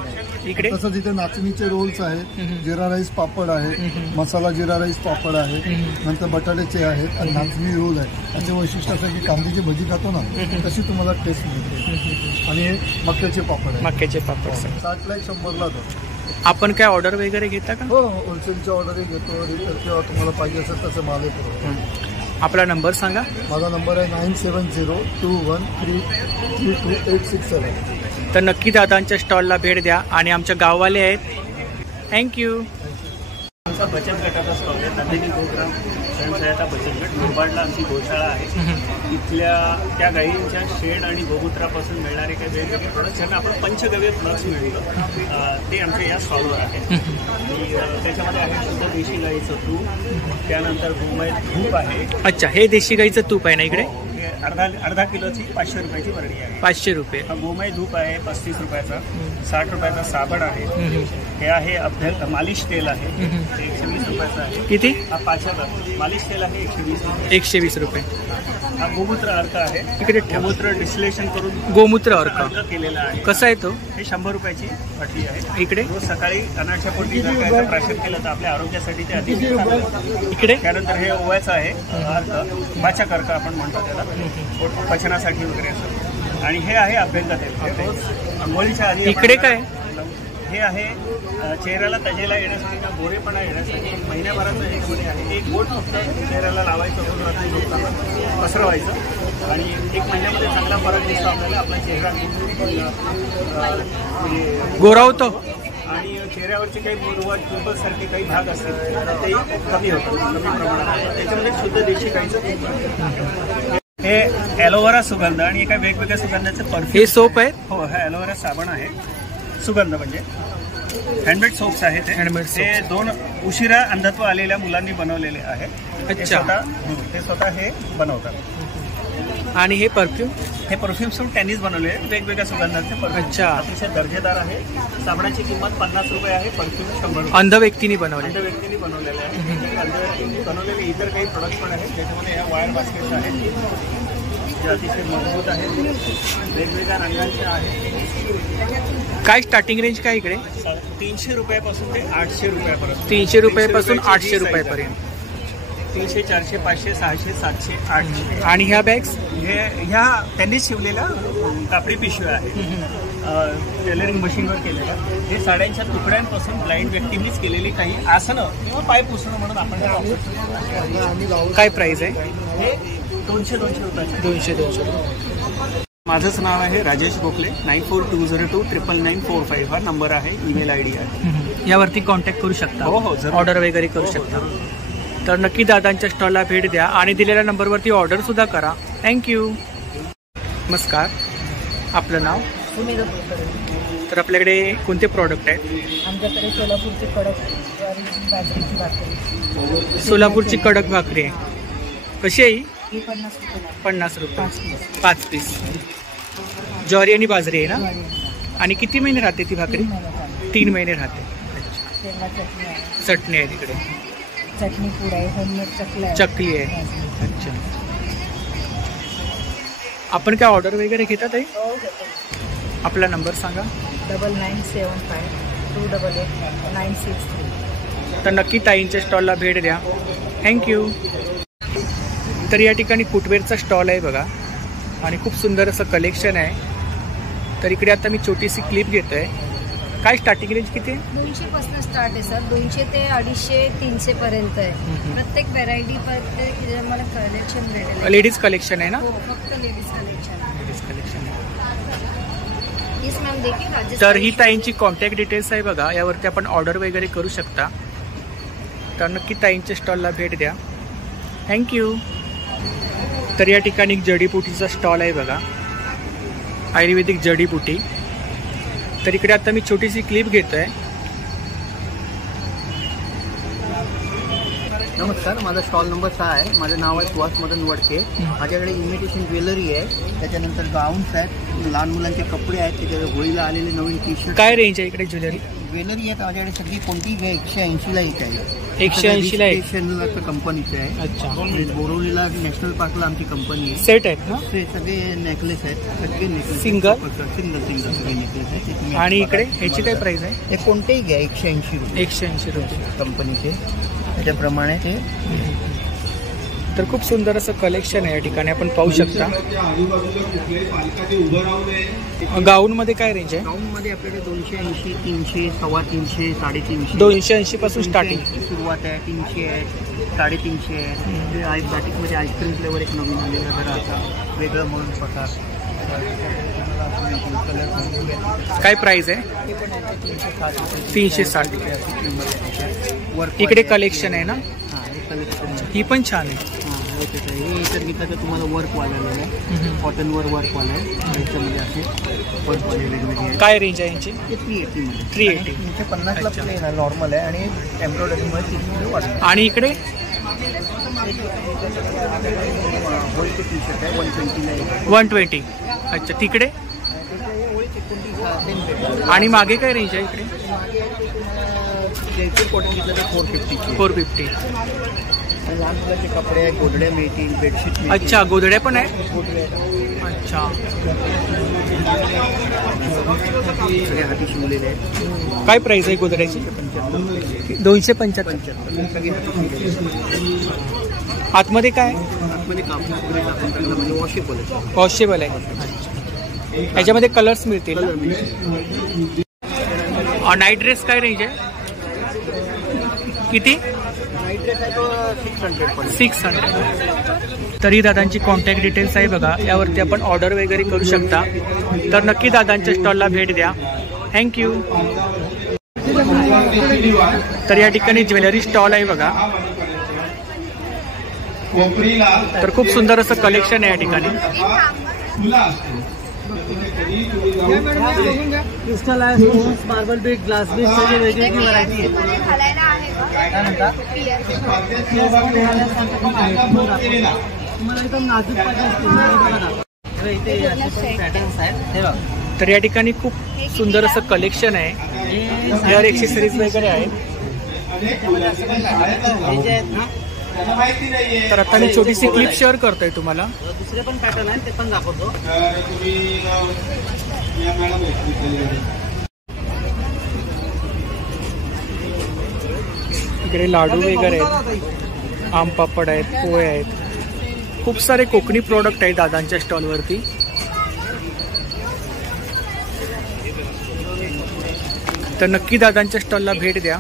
इकडे तसंच इथे नाचणीचे रोल्स आहेत, जिरा राईस पापड आहे, मसाला जिरा राईस पापड आहे, नंतर बटाट्याचे आहेत आणि नाचणी रोल आहे. त्याचे वैशिष्ट्य असं की कांद्याची भजी खातो ना तशी तुम्हाला टेस्ट मिळते. आणि हे मक्याचे पापड आहे. मक्याचे पापड 60ला 100ला 2. आपण काय ऑर्डर वगैरे घेता का? हो, होलसेलच्या ऑर्डरही घेतो. रिटेल किंवा तुम्हाला पाहिजे असेल तसं माल येतो. आपला नंबर सांगा. माझा नंबर आहे 9702133287. तर नक्की दादांच्या स्टॉलला भेट द्या आणि आमच्या गाववाले आहेत. थँक्यू. आमचा बचत गटाचा स्टॉल आहे. नंदिनी गोग्राम स्वयंसहायता बचत गट मुरबाडला आमची गोशाळा आहे. इथल्या त्या गायींच्या शेण आणि गोमूत्रापासून मिळणारे काही वेगवेगळे प्रोडक्ट्स ज्यांना आपण पंचगव्य प्लस मिळतं ते आमच्या या स्टॉलवर आहे. आणि त्याच्यामध्ये आहे शुद्ध देशी गाईचं तूप, त्यानंतर गोमय धूप आहे. अच्छा, हे देशी गाईचं तूप आहे ना इकडे? अर्धा किलोची 500 रुपयाची बरणी आहे. 500 रुपये. हा गोमय धूप आहे 35 रुपयाचा. 60 रुपयाचा साबण आहे. हे आहे मालिश तेल आहे, 120 रुपयाचं आहे. किती? हा 5 मालिश तेल आहे 120 रुपये. 120 रुपये. हा गोमूत्र अर्क आहे. इकडे गोमूत्र डिस्टिलेशन करून गोमूत्र अर्क केलेला आहे. कसा आहे तो? हे 100 रुपयाची बाटली आहे. इकडे रोज सकाळी अनाच्या पोटी जर काय प्राशन केलं तर आपल्या आरोग्यासाठी ते अतिशय चांगलं. इकडे त्यानंतर हे ओव्याचं आहे अर्क, वाचक अर्क आपण म्हणतो त्याला, पचनासाठी वगैरे असं. आणि हे आहे अभ्यंग तेल. रोज अंघोळीच्या आधी इकडे काय? हे आहे चेहऱ्याला तजेला येण्यासाठी ना गोरेपणा येण्यासाठी महिन्याभराचं एक गोळे आहे. एक बोट फक्त चेहऱ्याला लावायचं, रोज रात्री झोपताना पसरवायचं आणि 1 महिन्यामध्ये चांगला फरक दिसतो आपल्याला. आपला चेहरा गोरा होतो आणि चेहऱ्यावरचे काही पिंपल्ससारखे काही भाग असतील तर ते कमी होतात, कमी प्रमाणात. त्याच्यामध्ये शुद्ध देशी गाईचं हे ॲलोवेरा सुगंध आणि एका वेगवेगळ्या सुगंधाचे परफ्यूम. हे सोप आहे? हो, हा ॲलोवेरा साबण आहे. सुगंध म्हणजे हँडमेड सोप्स आहेत ते 2 उशिरा अंधत्व आलेल्या मुलांनी बनवलेले आहेत. ते स्वतः हे बनवतात. आणि हे परफ्यूम त्यांनीच बनवले वेगवेगळ्या सुगंधांचे परफ्यूम. अच्छा. अतिशय दर्जेदार आहे. साबणाची किंमत 50 रुपये आहे. परफ्यूम 100 रुपये. अंध व्यक्तीने बनवलेले आहे. अंध व्यक्तींनी बनवलेले इतर काही प्रोडक्ट पण आहेत ज्याच्यामध्ये या वायर बास्केट्स आहेत जे अतिशय मजबूत आहेत. वेगवेगळ्या रंगांचे आहेत. काय स्टार्टिंग रेंज काय इकडे? 300 रुपयापासून ते 800 रुपयापर्यंत. 300 रुपयापासून 800 रुपयापर्यंत. 300, 400, 500, 600, 700, 800. आणि ह्या बॅग्स ह्या त्यांनीच शिवलेल्या कापडी पिशव्या आहेत. टेलरिंग मशीनवर केलेल्या. हे साड्यांच्या तुकड्यांपासून ब्लाइंड व्यक्तींनीच केलेली काही आसनं किंवा पाय पुसणं म्हणून आपण. काय प्राइस आहे? हे 200 रुपये. 200. माझंच नाव आहे राजेश गोखले. 9420299945 हा नंबर आहे. ईमेल ID आहे. यावरती कॉन्टॅक्ट करू शकता. हो, ऑर्डर वगैरे करू शकता. तर नक्की दादांच्या स्टॉलला भेट द्या आणि दिलेल्या नंबरवरती ऑर्डर सुद्धा करा. थँक्यू. नमस्कार, आपलं नाव? तर आपल्याकडे कोणते प्रॉडक्ट आहेत? आमच्याकडे सोलापूरची कडक बाजरीची भाकरी. सोलापूरची कडक भाकरी आहे. कशी आहे? 50 रुपये. 5 पीस. ज्वारी आणि बाजरी आहे ना? आणि किती महिने राहते ती भाकरी? 3 महिने राहते. चटणी आहे तिकडे. चटणी पूड आहे. होममेड चकली आहे. अच्छा. आपण काय ऑर्डर वगैरे घेतात आहे? आपला नंबर सांगा. 9975288963. तर नक्की ताईंच्या स्टॉलला भेट द्या. थँक्यू. तर या ठिकाणी फुटवेअरचा स्टॉल आहे बघा आणि खूप सुंदर असं कलेक्शन आहे. तर इकडे आता मी छोटीशी क्लिप घेतो आहे. काय स्टार्टिंग रेंज किती आहे? 200 पासून स्टार्ट आहे सर. 200 ते 250-300 पर्यंत आहे. प्रत्येक व्हरायटी मला कलेक्शन भेटेल. लेडीज कलेक्शन आहे ना? फक्त लेडीज कलेक्शन. लेडीज कलेक्शन आहे. येस मॅम, देखील. तर ही ताईंची कॉन्टॅक्ट डिटेल्स आहे बघा. यावरती आपण ऑर्डर वगैरे करू शकता. तर नक्की ताईंच्या स्टॉलला भेट द्या. थँक्यू. तर या ठिकाणी एक जडीबुटीचा स्टॉल आहे बघा, आयुर्वेदिक जडीबुटी. तर इकडे आता मी छोटीशी क्लिप घेतोय. नमस्कार, माझा स्टॉल नंबर 6 आहे. माझं नाव आहे सुहास मदन वडके. माझ्याकडे इमिटेशन ज्वेलरी आहे, त्याच्यानंतर गाऊन्स आहेत, लहान मुलांचे कपडे आहेत, त्याच्याकडे होळीला आलेले नवीन टी-शर्ट. काय रेंज आहे इकडे ज्वेलरी? ज्वेलरी आहे माझ्याकडे सगळी कोणती घ्या 180 ला एक आहे. 180 ला एक कंपनीचं आहे. अच्छा. बोरवलीला नॅशनल पार्कला आमची कंपनी आहे. सेट आहेत ना? सगळे नेकलेस आहेत. सगळे नेकलेस सिंगल सगळे नेकलेस आहेत. आणि इकडे ह्याची काय प्राइस आहे? हे कोणतेही घ्या 180 रुपये. 180 रुपये कंपनीचे. त्याच्याप्रमाणे ते. तर खूप सुंदर असं कलेक्शन आहे या ठिकाणी, आपण पाहू शकता. गाऊन मध्ये काय रेंज आहे? गाऊन मध्ये आपल्याकडे 280, 300, 350, 350. 280 पासून स्टार्टिंग सुरुवात आहे. 300 आहे, 350 आहे. बाटिक मध्ये आईस्क्रीम फ्लेवर एक नवीन आलेला जरा आता वेगळं म्हणून प्रकार. काय प्राइस आहे? 360. इकडे कलेक्शन आहे ना? ही पण छान आहे. हे इतर घेतलं तर तुम्हाला वर्क वाला आहे, कॉटनवर वर्क वाला आहे. याच्यामध्ये असे वर्क वाले वेगवेगळे. काय रेंज आहे यांची? 380 मध्ये. 380. 350 ला प्लेन आहे, नॉर्मल आहे आणि एम्ब्रॉयडरीमध्ये 300 वाटतं. आणि इकडे होळीचे टी-शर्ट आहे 120 ला. 120. अच्छा. तिकडे आणि मागे काय रेंज आहे इकडे? जयपूर कॉटन घेतलं तर 450. 450. लहान मुलाचे कपडे आहे, गोधड्या मिळतील, बेडशीट मिळतील. अच्छा, गोधड्या पण आहे. अच्छा. सगळे हाती शिवलेले आहेत. काय प्राइस आहे गोधड्याची? 275. आतमध्ये काय? आतमध्ये कापूस वगैरे टाकून टाकलं म्हणजे वॉशेबल आहे. वॉशेबल आहे. याच्यामध्ये कलर्स मिळतील. नाईट ड्रेस काय रेंज आहे? किती? 600. तरी दादांची कॉन्टॅक्ट डिटेल्स आहे बघा, यावरती आपण ऑर्डर वगैरे करू शकता. तर नक्की दादांच्या स्टॉलला भेट द्या. थँक्यू. तर या ठिकाणी ज्वेलरी स्टॉल आहे बघा. तर खूप सुंदर असं कलेक्शन आहे या ठिकाणी. क्रिस्टल आहे, stones, marble bead, glass bead सगळी वेगवेगळी व्हरायटी आहे. तुम्हाला एकदम नाजूक पाहिजे असतील इथे पॅटर्न्स आहेत. हे बघा, तर या ठिकाणी खूप सुंदर असं कलेक्शन आहे. हेअर एक्सेसरीज वगैरे आहेत. हे जे आहेत ना, तर आता मी छोटीशी क्लिप शेअर करतोय तुम्हाला. दुसरे पण पॅटर्न आहेत ते पण दाखवतो. इकडे लाडू वगैरे आहेत, आम पापड आहेत, पोहे आहेत, खूप सारे कोकणी प्रोडक्ट आहेत दादांच्या स्टॉलवरती. तर नक्की दादांच्या स्टॉलला भेट द्या.